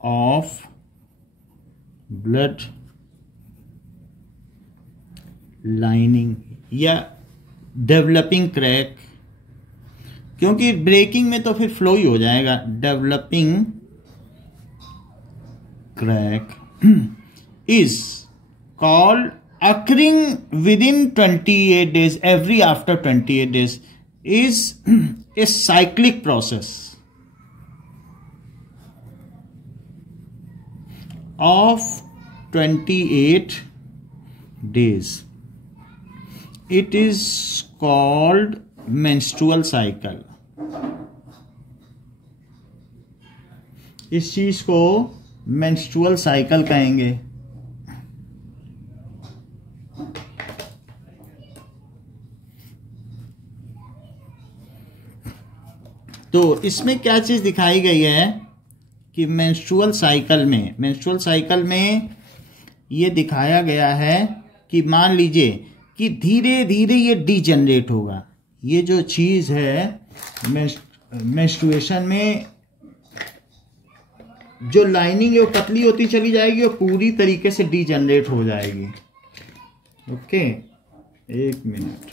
of blood lining या developing crack, क्योंकि ब्रेकिंग में तो फिर फ्लो ही हो जाएगा। Developing crack is called occurring within 28 days, every after 28 days, is a cyclic process of 28 days. It is called menstrual cycle. इस चीज को menstrual cycle कहेंगे। तो इसमें क्या चीज दिखाई गई है कि मेंस्ट्रुअल साइकिल में ये दिखाया गया है कि मान लीजिए कि धीरे धीरे ये डीजनरेट होगा। ये जो चीज है मेंस्ट्रुएशन में जो लाइनिंग है वो पतली होती चली जाएगी और पूरी तरीके से डीजनरेट हो जाएगी। ओके, एक मिनट।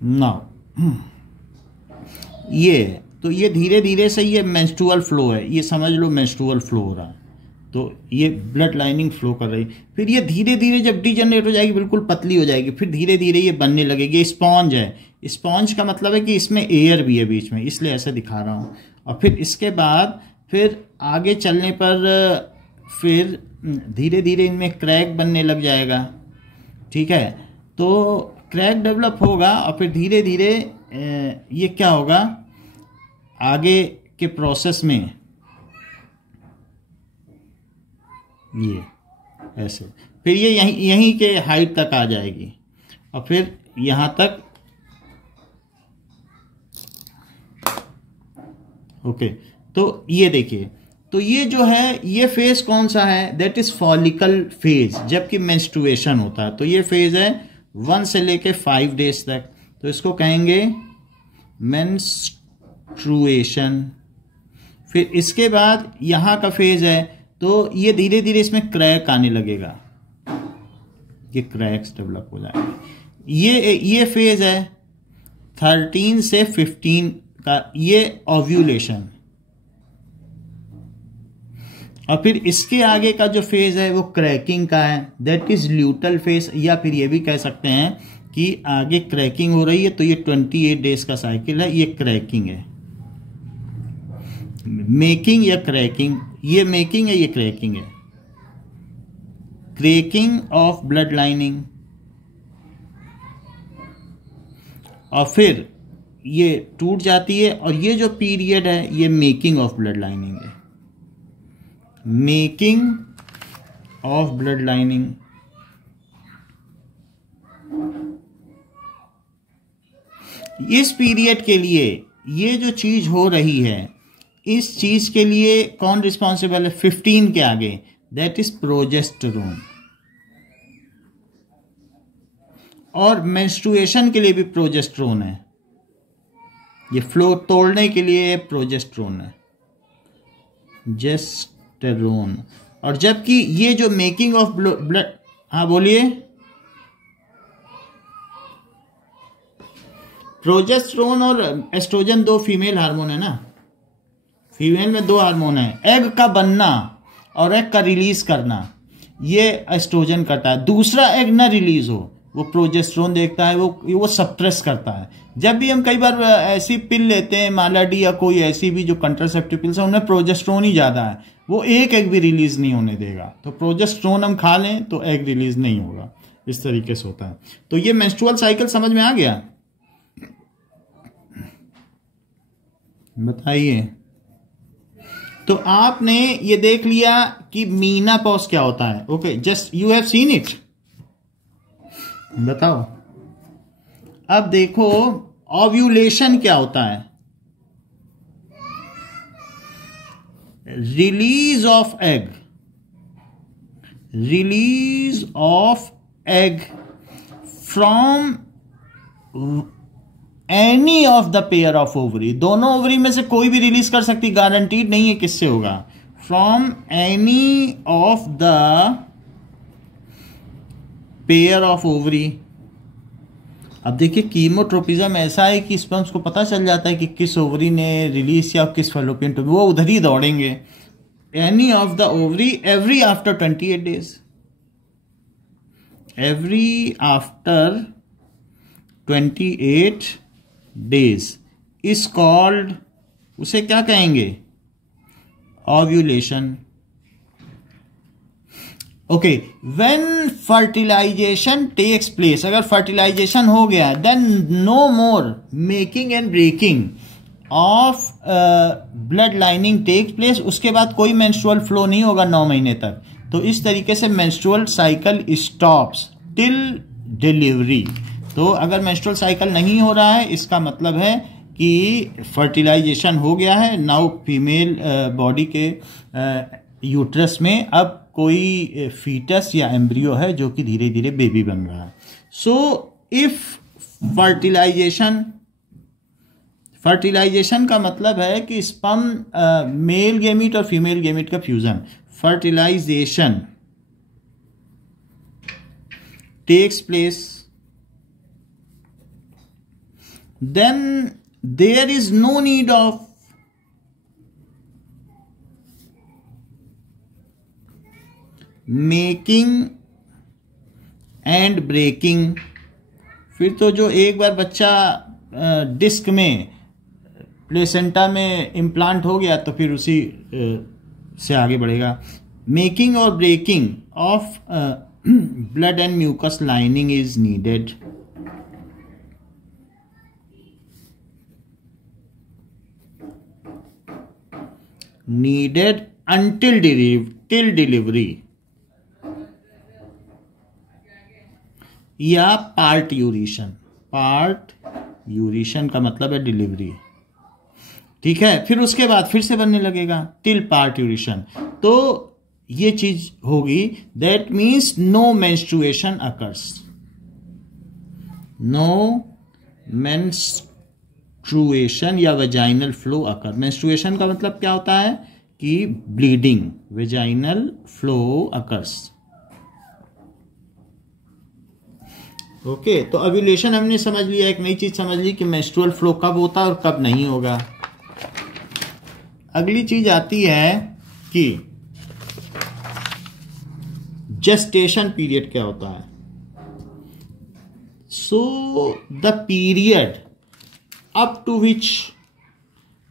नाउ ये तो ये धीरे धीरे से ये मेंस्ट्रुअल फ्लो है, ये समझ लो मेंस्ट्रुअल फ्लो हो रहा है। तो ये ब्लड लाइनिंग फ्लो कर रही, फिर ये धीरे धीरे जब डीजनरेट हो जाएगी, बिल्कुल पतली हो जाएगी, फिर धीरे धीरे ये बनने लगेगी। स्पॉन्ज है, स्पॉन्ज का मतलब है कि इसमें एयर भी है बीच में, इसलिए ऐसे दिखा रहा हूँ। और फिर इसके बाद फिर आगे चलने पर फिर धीरे धीरे इनमें क्रैक बनने लग जाएगा। ठीक है, तो क्रैक डेवलप होगा और फिर धीरे धीरे ये क्या होगा आगे के प्रोसेस में, ये ऐसे फिर ये यहीं के हाइट तक आ जाएगी और फिर यहाँ तक। ओके, तो ये देखिए, तो ये जो है ये फेज कौन सा है, दैट इज फॉलिकल फेज, जबकि मेंस्ट्रुएशन होता है। तो ये फेज है 1 से लेके 5 डेज तक, तो इसको कहेंगे मेंस्ट्रुएशन। फिर इसके बाद यहाँ का फेज है, तो ये धीरे धीरे इसमें क्रैक आने लगेगा, ये क्रैक्स डेवलप हो जाएंगे। ये फेज है 13 से 15 का, ये ओव्यूलेशन। और फिर इसके आगे का जो फेज है वो क्रैकिंग का है, दैट इज ल्यूटल फेज, या फिर ये भी कह सकते हैं कि आगे क्रैकिंग हो रही है, तो ये 28 डेज का साइकिल है, ये क्रैकिंग है। मेकिंग या क्रैकिंग, ये मेकिंग है, ये क्रैकिंग है। क्रैकिंग ऑफ ब्लड लाइनिंग, और फिर ये टूट जाती है, और ये जो पीरियड है ये मेकिंग ऑफ ब्लड लाइनिंग है। मेकिंग ऑफ ब्लड लाइनिंग, इस पीरियड के लिए ये जो चीज हो रही है, इस चीज के लिए कौन रिस्पॉन्सिबल है 15 के आगे, दैट इज प्रोजेस्टेरोन। और मेंस्ट्रुएशन के लिए भी प्रोजेस्टेरोन है, ये फ्लो तोड़ने के लिए प्रोजेस्टेरोन है, जेस्टेरोन। और जबकि ये जो मेकिंग ऑफ ब्लड, हाँ बोलिए, प्रोजेस्टेरोन और एस्ट्रोजन 2 फीमेल हार्मोन है ना, फीमेल में 2 हार्मोन है, एग का बनना और एग का रिलीज करना, ये एस्ट्रोजन करता है। दूसरा एग ना रिलीज हो वो प्रोजेस्टेरोन देखता है, वो सप्रेस करता है। जब भी हम कई बार ऐसी पिल लेते हैं, मालाडी या कोई ऐसी भी जो कंट्रासेप्टिव पिल्स है, उनमें प्रोजेस्टेरोन ही ज्यादा है, वो एक एग भी रिलीज नहीं होने देगा। तो प्रोजेस्टेरोन हम खा लें तो एग रिलीज नहीं होगा, इस तरीके से होता है। तो ये मेंस्ट्रुअल साइकिल समझ में आ गया, बताइए। तो आपने ये देख लिया कि मीनापॉज क्या होता है। Okay, just you have seen it, बताओ। अब देखो ओव्यूलेशन क्या होता है, release of egg, release of egg from any of the pair of ovary, दोनों ओवरी में से कोई भी रिलीज कर सकती, गारंटीड नहीं है किससे होगा, from any of the pair of ovary. अब देखिए कीमोट्रोपिज्म ऐसा है कि स्पर्म्स को पता चल जाता है कि किस ओवरी ने रिलीज किया और किस फैलोपियन ट्यूब, वो उधर ही दौड़ेंगे। Any of the ovary every after 28 days, every after 28 days is called, उसे क्या कहेंगे, ovulation. Okay, when fertilization takes place, अगर फर्टिलाइजेशन हो गया, then no more making and breaking of blood lining takes place, उसके बाद कोई मेंस्ट्रुअल फ्लो नहीं होगा 9 महीने तक। तो इस तरीके से menstrual cycle stops till delivery. तो अगर मेंस्ट्रुअल साइकिल नहीं हो रहा है, इसका मतलब है कि फर्टिलाइजेशन हो गया है, नाउ फीमेल बॉडी के यूट्रस में अब कोई फीटस या एम्ब्रियो है जो कि धीरे धीरे बेबी बन रहा है. सो इफ फर्टिलाइजेशन का मतलब है कि स्पर्म मेल गेमिट और फीमेल गेमिट का fusion. Fertilization takes place, then there is no need of making and breaking. फिर तो जो एक बार बच्चा डिस्क में प्लेसेंटा में इम्प्लांट हो गया तो फिर उसी से आगे बढ़ेगा. मेकिंग और breaking of blood and mucus lining is needed. Needed until till delivery. या पार्ट्यूरेशन. पार्ट्यूरेशन का मतलब है डिलीवरी. ठीक है, फिर उसके बाद फिर से बनने लगेगा टिल पार्ट्यूरेशन. तो ये चीज होगी. That means no menstruation occurs. No menstruation या वेजाइनल फ्लो अकर. मेंस्ट्रुएशन का मतलब क्या होता है कि bleeding. Vaginal flow occurs. Okay, तो ओव्यूलेशन हमने समझ लिया. एक नई चीज समझ ली कि मेंस्ट्रुअल फ्लो कब होता है और कब नहीं होगा. अगली चीज आती है कि जेस्टेशन पीरियड क्या होता है. So the period up to which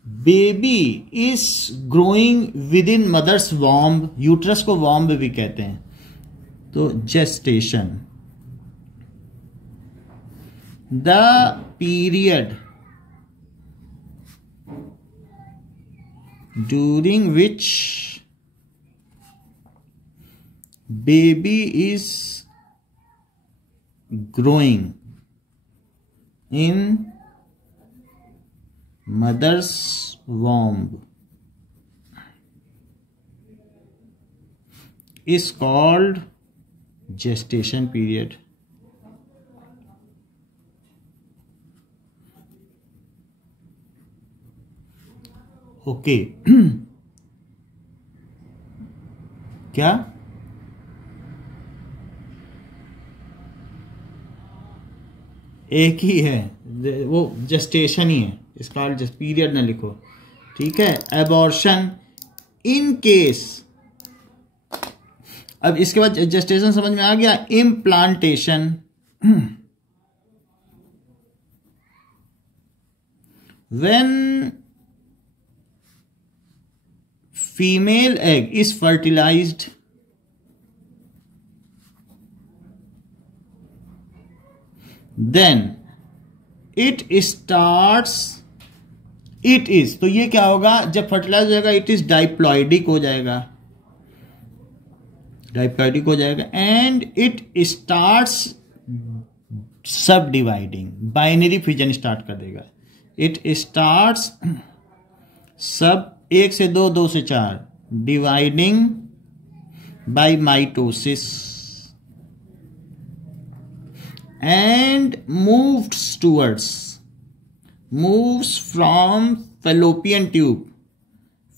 baby is growing within mother's womb. Uterus को वॉम्ब भी कहते हैं. तो gestation, the period during which baby is growing in mother's womb is called gestation period. Okay. क्या एक ही है, वो gestation ही है. इसका जस्ट पीरियड ना लिखो. ठीक है. Abortion in case. अब इसके बाद जेस्टेशन समझ में आ गया. Implantation, when female egg is fertilized then it starts, it is. तो ये क्या होगा जब फर्टिलाइज हो जाएगा? इट इज डाइप्लॉइडिक हो जाएगा. डाइप्लॉइडिक हो जाएगा एंड इट स्टार्ट्स सब डिवाइडिंग. बाइनरी फिजन स्टार्ट कर देगा. इट स्टार्ट्स सब 1 से 2, 2 से 4 dividing by mitosis and moves from fallopian tube.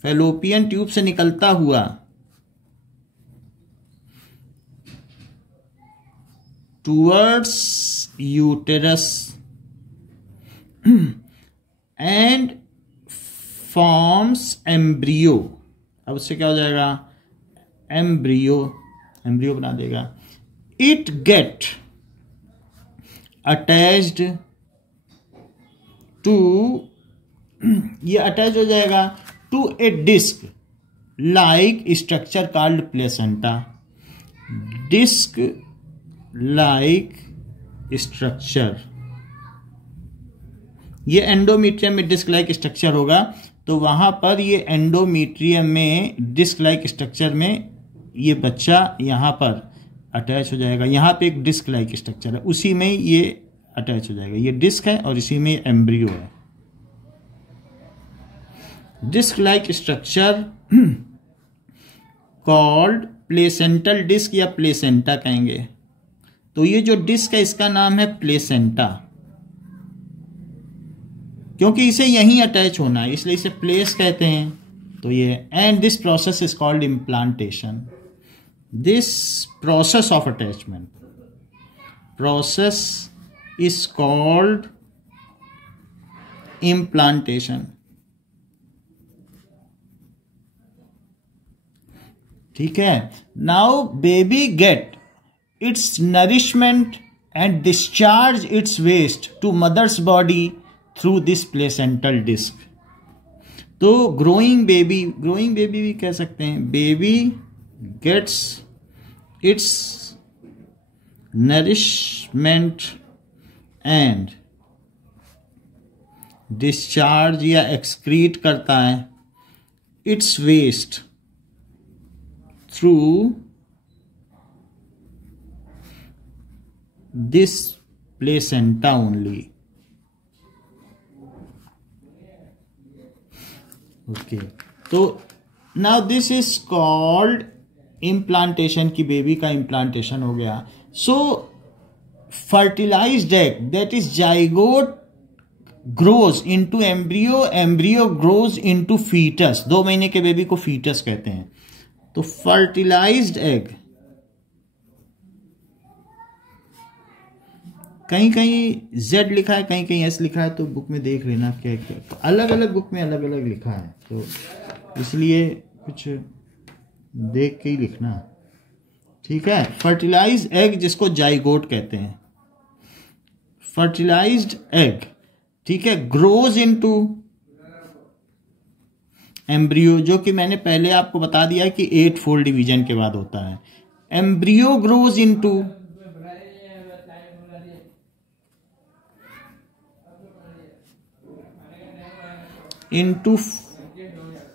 fallopian tube से निकलता हुआ towards uterus and forms embryo. अब उससे क्या हो जाएगा? embryo बना देगा. it get अटैच्ड टू, ये अटैच हो जाएगा to a disc like structure called placenta. Disc like structure. ये एंडोमीट्रियम में डिस्क लाइक स्ट्रक्चर होगा. तो वहां पर ये एंडोमीट्रियम में डिस्क लाइक स्ट्रक्चर में ये बच्चा यहां पर अटैच हो जाएगा. यहाँ पे एक डिस्क लाइक स्ट्रक्चर है, उसी में ये अटैच हो जाएगा. ये डिस्क है और इसी में एम्ब्रियो है. Disc like structure called placental disc या प्लेसेंटा कहेंगे। तो ये जो डिस्क है इसका नाम है प्लेसेंटा, क्योंकि इसे यहीं अटैच होना है इसलिए इसे प्लेस कहते हैं। तो ये and this process is called implantation. This process of attachment process is called implantation. ठीक है। Now baby get its nourishment and discharge its waste to mother's body through this placental disc. तो growing baby भी कह सकते हैं। Baby gets its nourishment and discharge या excrete करता है its waste through this placenta only. Okay, तो now this is called implantation की बेबी का इम्प्लांटेशन हो गया। So fertilized egg that is zygote grows into embryo, embryo grows into foetus. 2 महीने के बेबी को फीटस कहते हैं। तो फर्टिलाइज्ड एग, कहीं कहीं Z लिखा है, कहीं कहीं S लिखा है, तो बुक में देख लेना क्या क्या। तो अलग अलग बुक में अलग अलग लिखा है, तो इसलिए कुछ देख के ही लिखना। ठीक है। फर्टिलाइज्ड एग जिसको जाइगोट कहते हैं, फर्टिलाइज्ड एग, ठीक है, ग्रोज इनटू एम्ब्रियो, जो कि मैंने पहले आपको बता दिया कि 8 फोल्ड डिवीजन के बाद होता है। Embryo grows into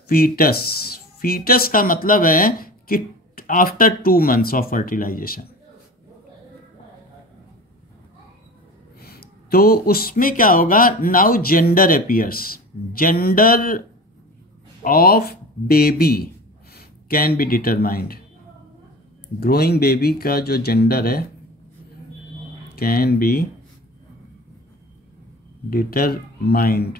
foetus. Foetus का मतलब है कि आफ्टर 2 months ऑफ फर्टिलाइजेशन। तो उसमें क्या होगा, now gender appears. Gender of baby can be determined. Growing baby का जो जेंडर है कैन बी डिटरमाइंड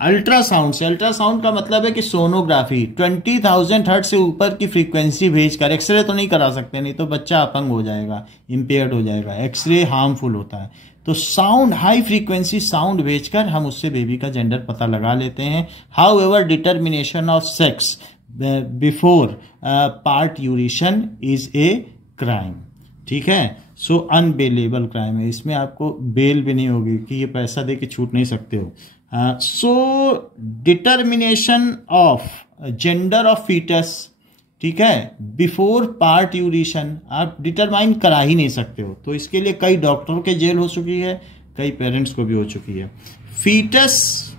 अल्ट्रासाउंड से। अल्ट्रासाउंड का मतलब है कि सोनोग्राफी 20,000 हर्ट्ज से ऊपर की फ्रीक्वेंसी भेजकर, एक्सरे तो नहीं करा सकते, नहीं तो बच्चा अपंग हो जाएगा, इंपेयर्ड हो जाएगा, एक्सरे हार्मफुल होता है। तो साउंड, हाई फ्रीक्वेंसी साउंड भेजकर हम उससे बेबी का जेंडर पता लगा लेते हैं। How ever determination of sex before parturition is a crime. ठीक है। सो अनबेलेबल क्राइम है, इसमें आपको बेल भी नहीं होगी कि ये पैसा दे के छूट नहीं सकते हो। So determination of gender of foetus, ठीक है, बिफोर पार्ट्यूरेशन आप डिटरमाइन करा ही नहीं सकते हो। तो इसके लिए कई डॉक्टरों के जेल हो चुकी है, कई पेरेंट्स को भी हो चुकी है। फीटस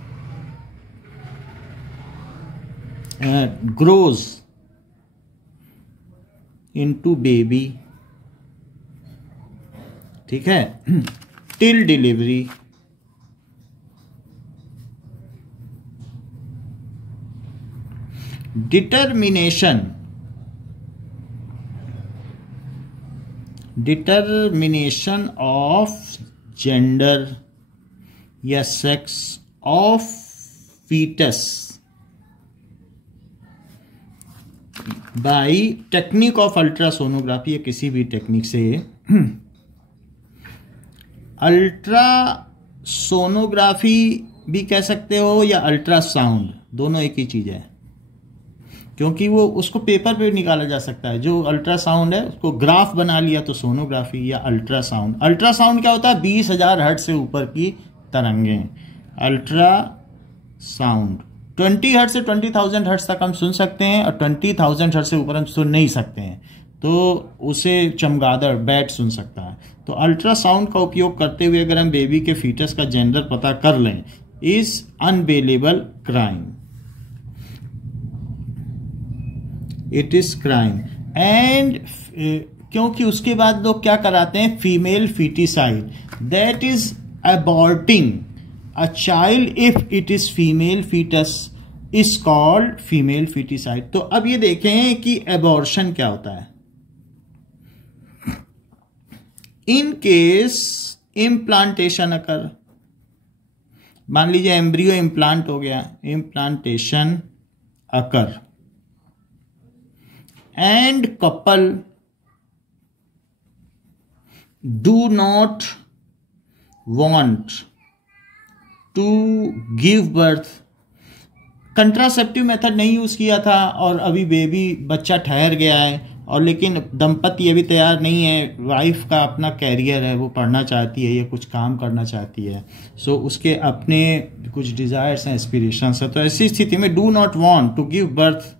ग्रोज इनटू बेबी, ठीक है, till delivery. Determination of gender या sex of foetus by technique of ultrasonography या किसी भी टेक्निक से। अल्ट्रासोनोग्राफी भी कह सकते हो या अल्ट्रासाउंड, दोनों एक ही चीज है, क्योंकि वो उसको पेपर पे निकाला जा सकता है। जो अल्ट्रासाउंड है उसको ग्राफ बना लिया तो सोनोग्राफी या अल्ट्रासाउंड। अल्ट्रासाउंड क्या होता है, 20,000 हर्ट्ज से ऊपर की तरंगें। अल्ट्रासाउंड 20 हर्ट्ज से 20,000 हर्ट्ज तक हम सुन सकते हैं, और 20,000 हर्ट्ज से ऊपर हम सुन नहीं सकते हैं, तो उसे चमगादड़, बैट सुन सकता है। तो अल्ट्रासाउंड का उपयोग करते हुए अगर हम बेबी के फीटस का जेंडर पता कर लें, is unbailable crime, it is crime. And क्योंकि उसके बाद लोग क्या कराते हैं, female foeticide, that is aborting a child if it is female foetus is called female foeticide. तो अब ये देखें कि एबॉर्शन क्या होता है। इन केस इम्प्लांटेशन अकर, मान लीजिए एम्ब्रियो इम्प्लांट हो गया, implantation occur, and couple do not want to give birth, contraceptive method नहीं यूज किया था और अभी बेबी बच्चा ठहर गया है, और लेकिन दंपति अभी तैयार नहीं है, वाइफ का अपना कैरियर है, वो पढ़ना चाहती है या कुछ काम करना चाहती है, सो उसके अपने कुछ डिजायर्स हैं, एस्पिरेशंस है, तो ऐसी स्थिति में do not want to give birth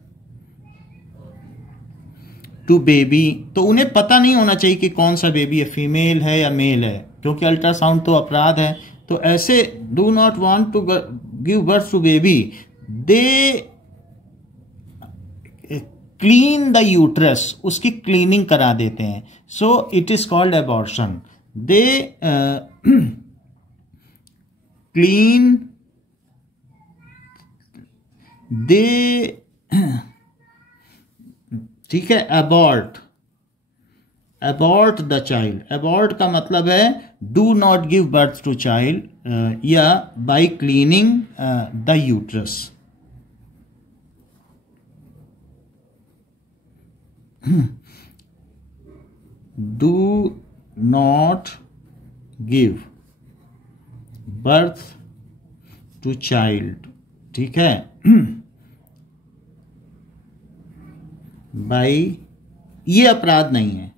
to baby, तो उन्हें पता नहीं होना चाहिए कि कौन सा बेबी है, फीमेल है या मेल है, क्योंकि अल्ट्रासाउंड तो अपराध है। तो ऐसे do not want to give birth to baby, they clean the uterus, उसकी क्लीनिंग करा देते हैं, so it is called abortion. They clean, they ठीक है, abort, abort the child, abort का मतलब है do not give birth to child या by cleaning the uterus. Do not give birth to child, ठीक है, भाई ये अपराध नहीं है।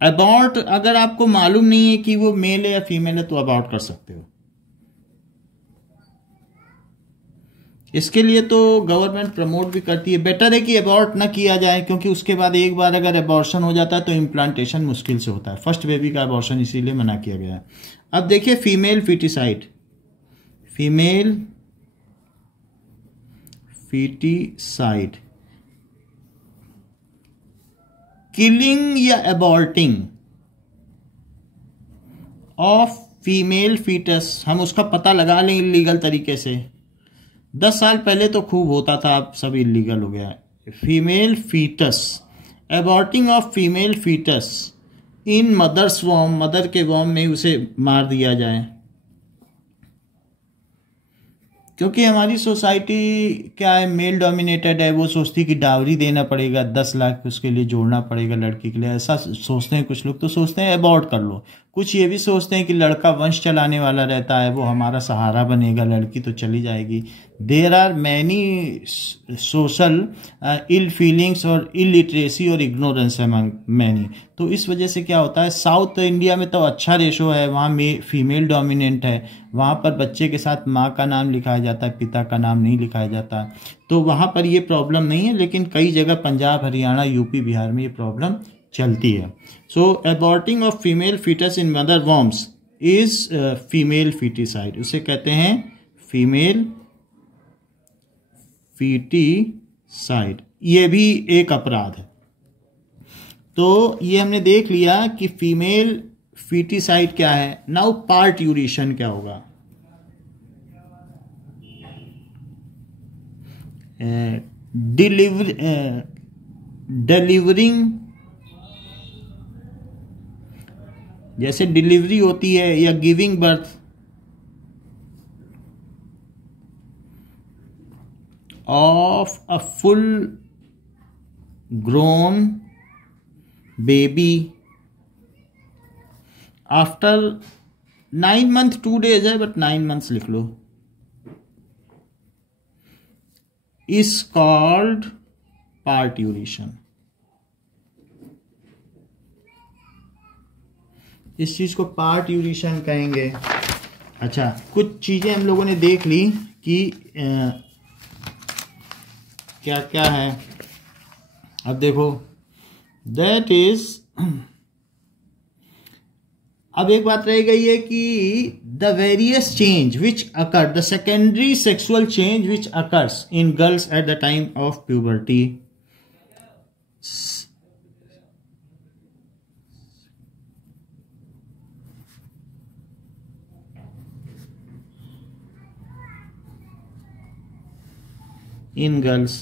अबॉर्ट अगर आपको मालूम नहीं है कि वो मेल है या फीमेल है तो अबॉर्ट कर सकते हो। इसके लिए तो गवर्नमेंट प्रमोट भी करती है, बेटर है कि अबॉर्ट ना किया जाए, क्योंकि उसके बाद एक बार अगर अबॉर्शन हो जाता है तो इम्प्लांटेशन मुश्किल से होता है। फर्स्ट बेबी का अबॉर्शन इसीलिए मना किया गया है। अब देखिए female foeticide, female foeticide, killing या अबॉर्टिंग ऑफ फीमेल फीटस, हम उसका पता लगा लें इलीगल तरीके से। 10 साल पहले तो खूब होता था, अब सब इलीगल हो गया है। Female foetus, aborting of female foetus in mother's वॉर्म, मदर के वॉर्म में उसे मार दिया जाए, क्योंकि हमारी सोसाइटी क्या है, मेल डोमिनेटेड है। वो सोचती कि डावरी देना पड़ेगा, 10 लाख उसके लिए जोड़ना पड़ेगा लड़की के लिए, ऐसा सोचते हैं कुछ लोग। तो सोचते हैं अबॉर्ट कर लो। कुछ ये भी सोचते हैं कि लड़का वंश चलाने वाला रहता है, वो हमारा सहारा बनेगा, लड़की तो चली जाएगी। There are many social ill feelings और इलिटरेसी और इग्नोरेंस अमंग मैनी। तो इस वजह से क्या होता है, साउथ इंडिया में तो अच्छा रेशो है, वहाँ में फीमेल डोमिनेंट है, वहाँ पर बच्चे के साथ माँ का नाम लिखाया जाता है, पिता का नाम नहीं लिखाया जाता, तो वहाँ पर ये प्रॉब्लम नहीं है। लेकिन कई जगह पंजाब, हरियाणा, यूपी, बिहार में ये प्रॉब्लम चलती है। So aborting of female foetus in mother वॉर्म्स इज फीमेल फीटिसाइड, उसे कहते हैं फीमेल फीटिसाइड। ये भी एक अपराध है। तो ये हमने देख लिया कि फीमेल फीटिसाइड क्या है। नाउ पार्ट्यूरेशन क्या होगा। डिलीवरिंग, जैसे डिलीवरी होती है या giving birth of a full grown baby after 9 months 2 days है, बट 9 months लिख लो, इज कॉल्ड पार्ट्यूरेशन। इस चीज को पार्ट्यूरेशन कहेंगे। अच्छा, कुछ चीजें हम लोगों ने देख ली कि क्या क्या है। अब देखो, दैट इज, अब एक बात रह गई है कि the various change which occur, the secondary sexual change which occurs in girls at the time of puberty. in girls.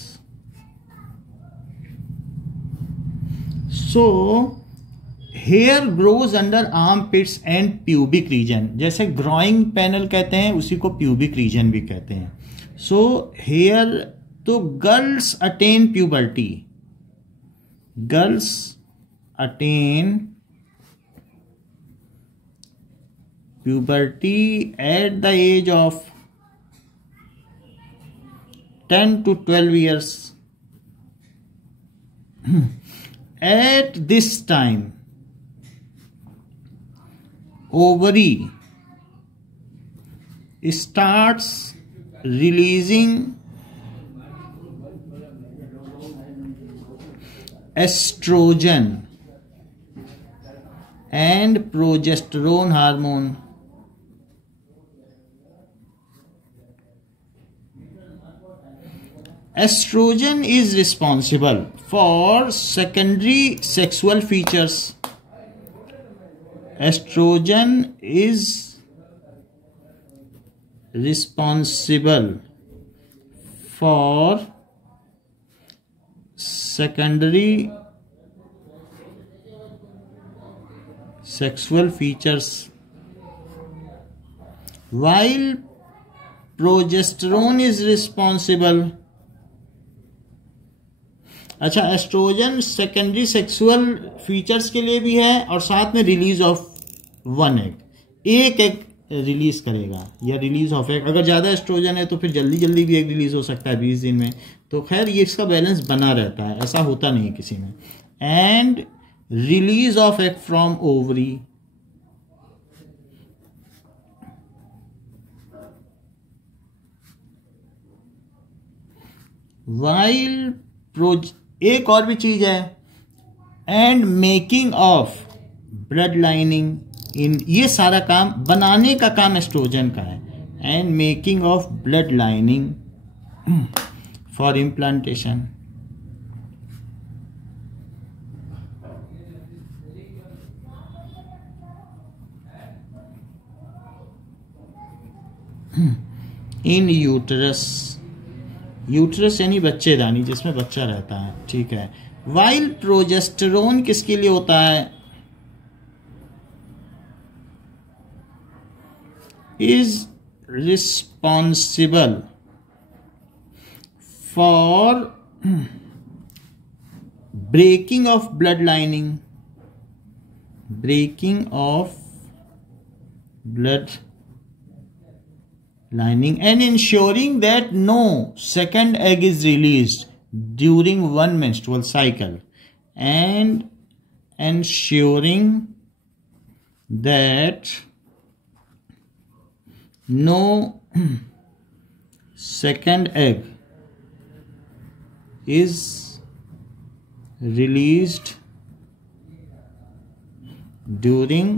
So hair grows under arm pits and pubic region, जैसे growing panel कहते हैं उसी को pubic region भी कहते हैं. So hair, तो girls attain puberty, girls attain puberty at the age of 10 to 12 years. At this time, ovary starts releasing estrogen and progesterone hormone. Estrogen is responsible for secondary sexual features. Estrogen is responsible for secondary sexual features, while progesterone is responsible. अच्छा, oestrogen secondary sexual features के लिए भी है और साथ में release of one egg, एक egg release करेगा या रिलीज ऑफ एग. अगर ज़्यादा एस्ट्रोजन है तो फिर जल्दी जल्दी भी एग रिलीज हो सकता है 20 दिन में. तो खैर ये इसका बैलेंस बना रहता है, ऐसा होता नहीं किसी में. And release of egg from ovary. While एक और भी चीज है, and making of blood lining in, ये सारा काम बनाने का काम एस्ट्रोजन का है. And making of blood lining for implantation. In uterus, uterus यानी बच्चेदानी जिसमें बच्चा रहता है, ठीक है. वाइल प्रोजेस्टेरोन किसके लिए होता है, is responsible for breaking of blood lining, breaking of blood lining and ensuring that no second egg is released during one menstrual cycle, and ensuring that no second egg is released during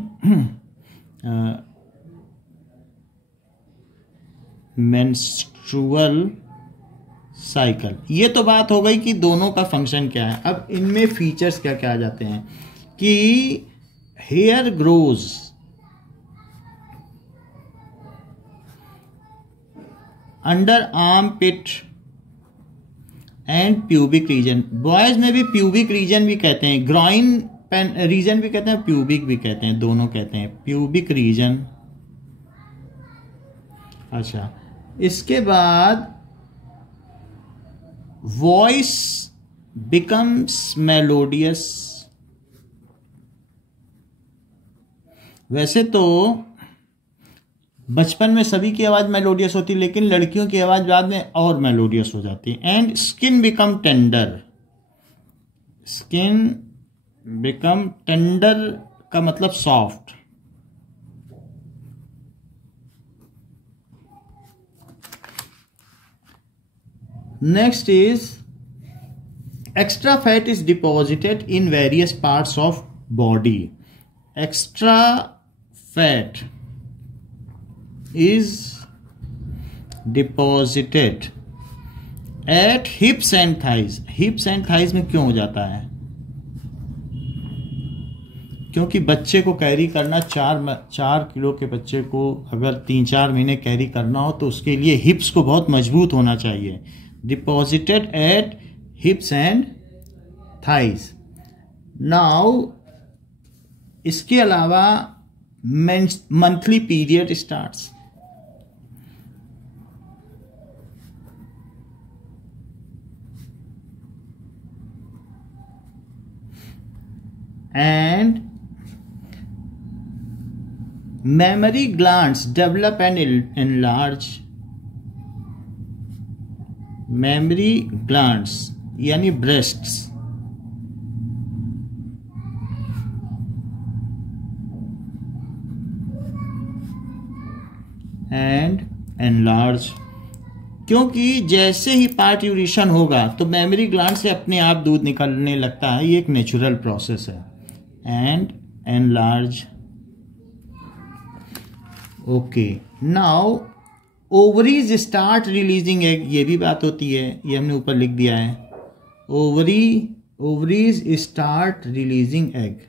menstrual cycle. ये तो बात हो गई कि दोनों का function क्या है. अब इनमें फीचर्स क्या क्या आ जाते हैं कि hair grows under armpit and pubic region. Boys में भी प्यूबिक रीजन भी कहते हैं, ग्रॉइन रीजन भी कहते हैं, प्यूबिक भी कहते हैं, दोनों कहते हैं. Pubic region. अच्छा, इसके बाद वॉइस बिकम्स मेलोडियस. वैसे तो बचपन में सभी की आवाज मेलोडियस होती है, लेकिन लड़कियों की आवाज बाद में और मेलोडियस हो जाती है. And skin become tender. Skin become tender का मतलब soft. Next is extra fat is deposited in various parts of body. Extra fat is deposited at hips and thighs. Hips and thighs में क्यों हो जाता है? क्योंकि बच्चे को कैरी करना, 4 किलो के बच्चे को अगर 3-4 महीने कैरी करना हो तो उसके लिए हिप्स को बहुत मजबूत होना चाहिए. Deposited at hips and thighs. Now इसके अलावा monthly period starts, and mammary glands develop and enlarge. mammary glands यानी breasts and enlarge, क्योंकि जैसे ही पार्ट्यूरेशन होगा तो मेमोरी ग्लैंड से अपने आप दूध निकलने लगता है, ये एक नेचुरल प्रोसेस है. And enlarge. Okay, now ovaries start releasing egg, ये भी बात होती है, ये हमने ऊपर लिख दिया है. Ovaries start releasing egg.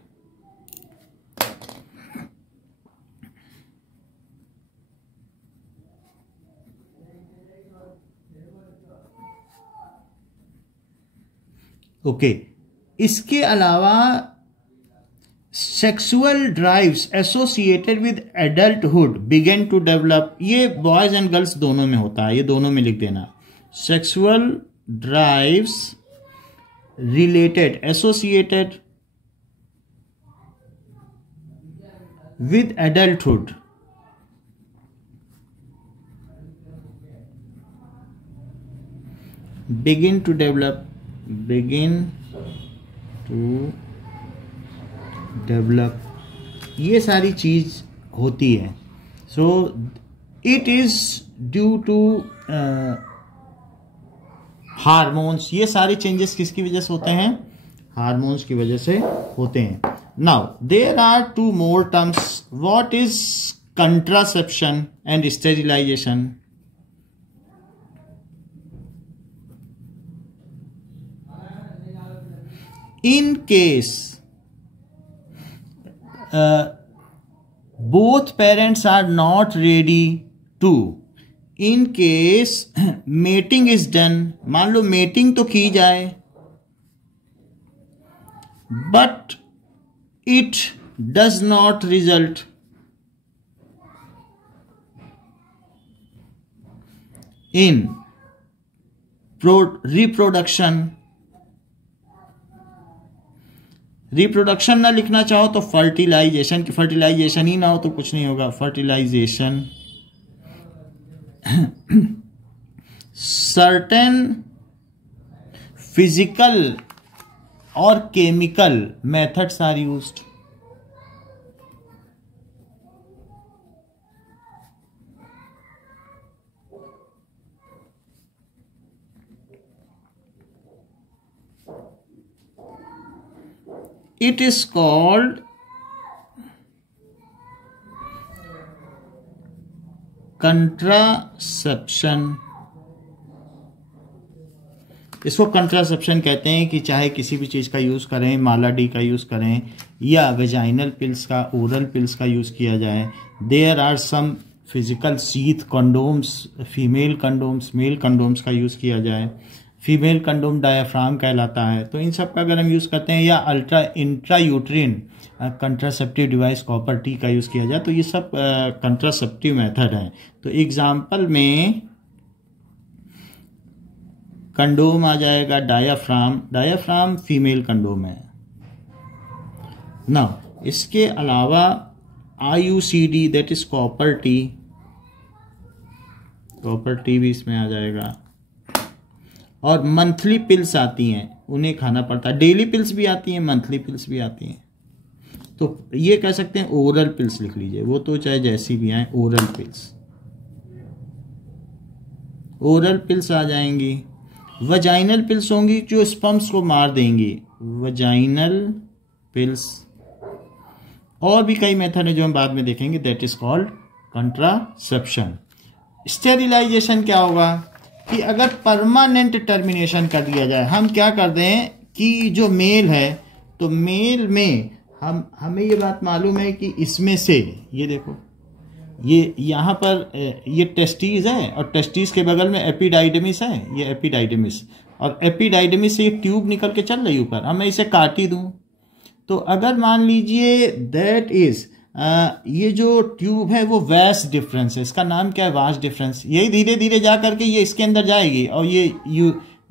Okay, इसके अलावा sexual drives associated with adulthood begin to develop. ये बॉयज एंड गर्ल्स दोनों में होता है, ये दोनों में लिख देना. Sexual drives related associated with adulthood begin to develop, ये सारी चीज होती है. So it is due to hormones. ये सारे चेंजेस किसकी वजह से होते हैं? हार्मोन्स की वजह से होते हैं. Now there are two more terms. What is contraception and sterilization? In case both parents are not ready to, in case mating is done, मान लो mating तो की जाए but it does not result in reproduction. Reproduction ना लिखना चाहो तो fertilisation, की fertilisation ही ना हो तो कुछ नहीं होगा. फर्टिलाइजेशन. सर्टेन फिजिकल और chemical methods are used. It is called contraception. इसको कंट्रासेप्शन कहते हैं कि चाहे किसी भी चीज़ का यूज़ करें, माला डी का यूज़ करें या वेजाइनल पिल्स का, ओरल पिल्स का यूज़ किया जाए. There are some physical sheath condoms, female condoms, male condoms का यूज़ किया जाए. फीमेल कंडोम डायाफ्राम कहलाता है. तो इन सब का अगर हम यूज़ करते हैं, या इंट्रायूट्रिन कंट्रासेप्टिव डिवाइस कॉपर टी का यूज़ किया जाए, तो ये सब कंट्रासेप्टिव मेथड हैं. तो एग्जाम्पल में कंडोम आ जाएगा डायाफ्राम. डायाफ्राम फीमेल कंडोम है ना. इसके अलावा IUCD that is copper T, copper T भी इसमें आ जाएगा. और मंथली पिल्स आती हैं, उन्हें खाना पड़ता है. डेली पिल्स भी आती हैं, मंथली पिल्स भी आती हैं. तो ये कह सकते हैं ओरल पिल्स लिख लीजिए, वो तो चाहे जैसी भी आए. ओरल पिल्स, ओरल पिल्स आ जाएंगी. वजाइनल पिल्स होंगी जो स्पर्म्स को मार देंगी, वजाइनल पिल्स. और भी कई मेथड है जो हम बाद में देखेंगे. That is called contraception. Sterilization क्या होगा कि अगर परमानेंट टर्मिनेशन कर दिया जाए, हम क्या करते हैं कि जो मेल है, तो मेल में हमें ये बात मालूम है कि इसमें से, ये देखो, ये यहाँ पर ये टेस्टिस है और टेस्टिस के बगल में एपिडाइडमिस है, ये एपिडाइडमिस, और एपिडाइडमिस से ये ट्यूब निकल के चल रही ऊपर. अब मैं इसे काट ही दूँ तो अगर मान लीजिए दैट इज ये जो ट्यूब है वो वैस्ट डिफरेंस है, इसका नाम क्या है, वास्ट डिफरेंस। यही धीरे धीरे जा करके ये इसके अंदर जाएगी और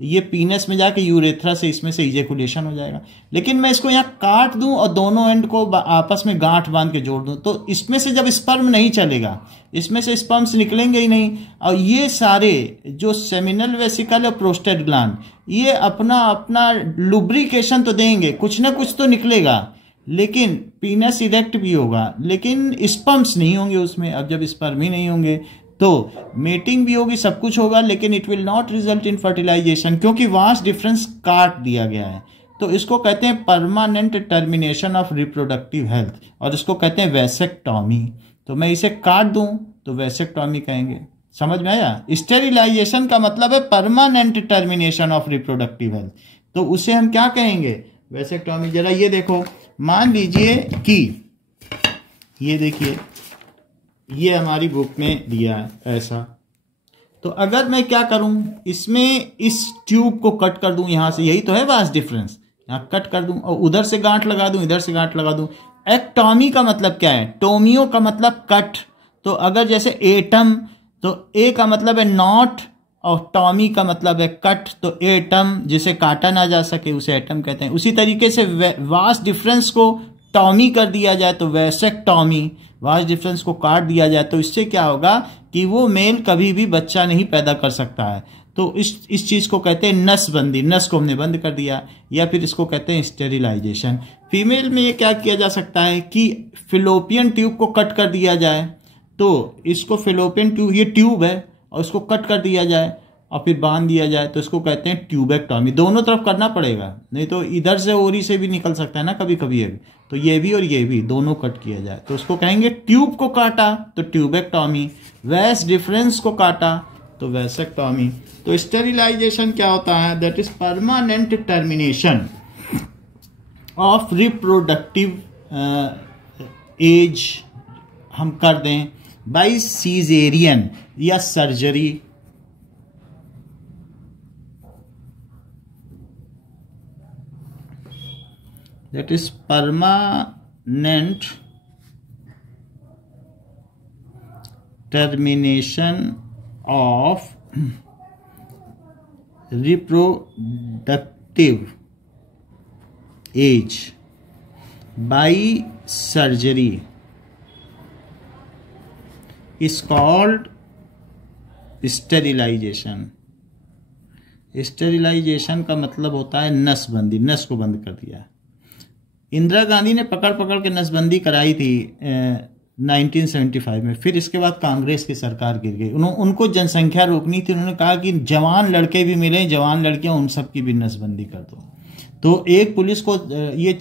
ये पीनस में जाके यूरेथ्रा से इसमें से इजेकुलेशन हो जाएगा। लेकिन मैं इसको यहाँ काट दूं और दोनों एंड को आपस में गांठ बांध के जोड़ दूं, तो इसमें से जब स्पर्म नहीं चलेगा, इसमें से स्पर्म्स निकलेंगे ही नहीं। और ये सारे जो सेमिनल वेसिकल और प्रोस्टेट ग्लैंड ये अपना अपना लुब्रिकेशन तो देंगे, कुछ ना कुछ तो निकलेगा, लेकिन पीनस इरेक्ट भी होगा, लेकिन स्पर्म्स नहीं होंगे उसमें। अब जब स्पर्म ही नहीं होंगे तो मेटिंग भी होगी, सब कुछ होगा, लेकिन it will not result in fertilization, क्योंकि वास्ट डिफरेंस काट दिया गया है। तो इसको कहते हैं permanent termination of reproductive health, और इसको कहते हैं वैसेक्टॉमी। तो मैं इसे काट दूं तो वैसेक्टॉमी कहेंगे। समझ में आया? स्टेरिलाइजेशन का मतलब है permanent termination of reproductive health, तो उसे हम क्या कहेंगे, वैसेक्टॉमी। जरा ये देखो, मान लीजिए कि ये देखिए, ये हमारी बुक में दिया है ऐसा, तो अगर मैं क्या करूं, इसमें इस ट्यूब को कट कर दूं यहां से, यही तो है वास्ट डिफरेंस, यहां कट कर दूं और उधर से गांठ लगा दूं, इधर से गांठ लगा दूं। एक्टॉमी का मतलब क्या है, टोमियो का मतलब कट। तो अगर जैसे एटम, तो ए का मतलब है नॉट और टॉमी का मतलब है कट, तो एटम जिसे काटा ना जा सके उसे एटम कहते हैं। उसी तरीके से वास्ट डिफरेंस को टॉमी कर दिया जाए तो वैसेक्टॉमी, वास्ट डिफरेंस को काट दिया जाए तो इससे क्या होगा कि वो मेल कभी भी बच्चा नहीं पैदा कर सकता है। तो इस चीज को कहते हैं नसबंदी, नस को हमने बंद कर दिया, या फिर इसको कहते हैं स्टेरिलाइजेशन। फीमेल में ये क्या किया जा सकता है कि फिलोपियन ट्यूब को कट कर दिया जाए, तो इसको फिलोपियन ट्यूब, ये ट्यूब है और इसको कट कर दिया जाए और फिर बांध दिया जाए, तो इसको कहते हैं ट्यूबेक्टॉमी। दोनों तरफ करना पड़ेगा, नहीं तो इधर से ओरी से भी निकल सकता है ना कभी कभी, तो ये भी और ये भी दोनों कट किया जाए तो उसको कहेंगे ट्यूब को काटा तो ट्यूबेक्टॉमी, वैस्ट डिफरेंस को काटा तो वैसेक्टॉमी। तो स्टेरिलाइजेशन क्या होता है, that is permanent termination of reproductive as हम कर दें बाय सीजेरियन या surgery. That is permanent termination of reproductive age by surgery is called sterilization. Sterilization का मतलब होता है नसबंदी, नस को बंद कर दिया। इंदिरा गांधी ने पकड़ पकड़ के नसबंदी कराई थी 1975 में, फिर इसके बाद कांग्रेस की सरकार गिर गई। उनको जनसंख्या रोकनी थी, उन्होंने कहा कि जवान लड़के भी मिले, जवान लड़कियां, उन सब की भी नसबंदी कर दो। तो एक पुलिस को ये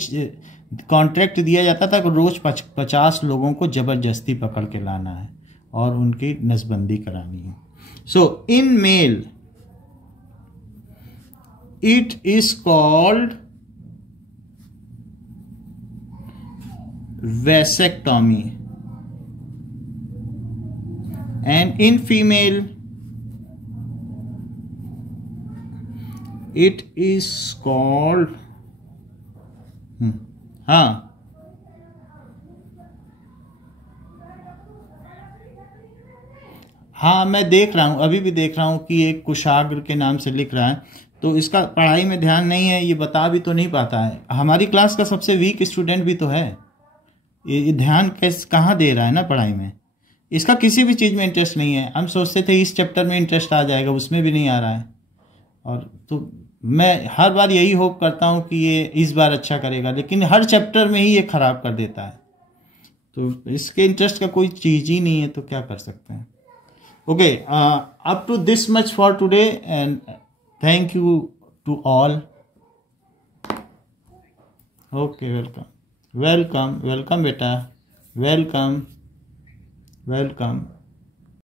कॉन्ट्रैक्ट दिया जाता था कि रोज 50 लोगों को जबरदस्ती पकड़ के लाना है और उनकी नसबंदी करानी है। So in male it is called vasectomy and in female it is called हाँ मैं देख रहा हूं, अभी भी देख रहा हूं कि एक कुशाग्र के नाम से लिख रहा है, तो इसका पढ़ाई में ध्यान नहीं है, ये बता भी तो नहीं पाता है। हमारी क्लास का सबसे वीक स्टूडेंट भी तो है, ये ध्यान कहाँ दे रहा है ना पढ़ाई में, इसका किसी भी चीज़ में इंटरेस्ट नहीं है। हम सोचते थे इस चैप्टर में इंटरेस्ट आ जाएगा, उसमें भी नहीं आ रहा है। और तो मैं हर बार यही होप करता हूँ कि ये इस बार अच्छा करेगा, लेकिन हर चैप्टर में ही ये खराब कर देता है। तो इसके इंटरेस्ट का कोई चीज़ ही नहीं है, तो क्या कर सकते हैं। Okay, up to this much for today and thank you to all. Okay, welcome welcome welcome बेटा, वेलकम वेलकम।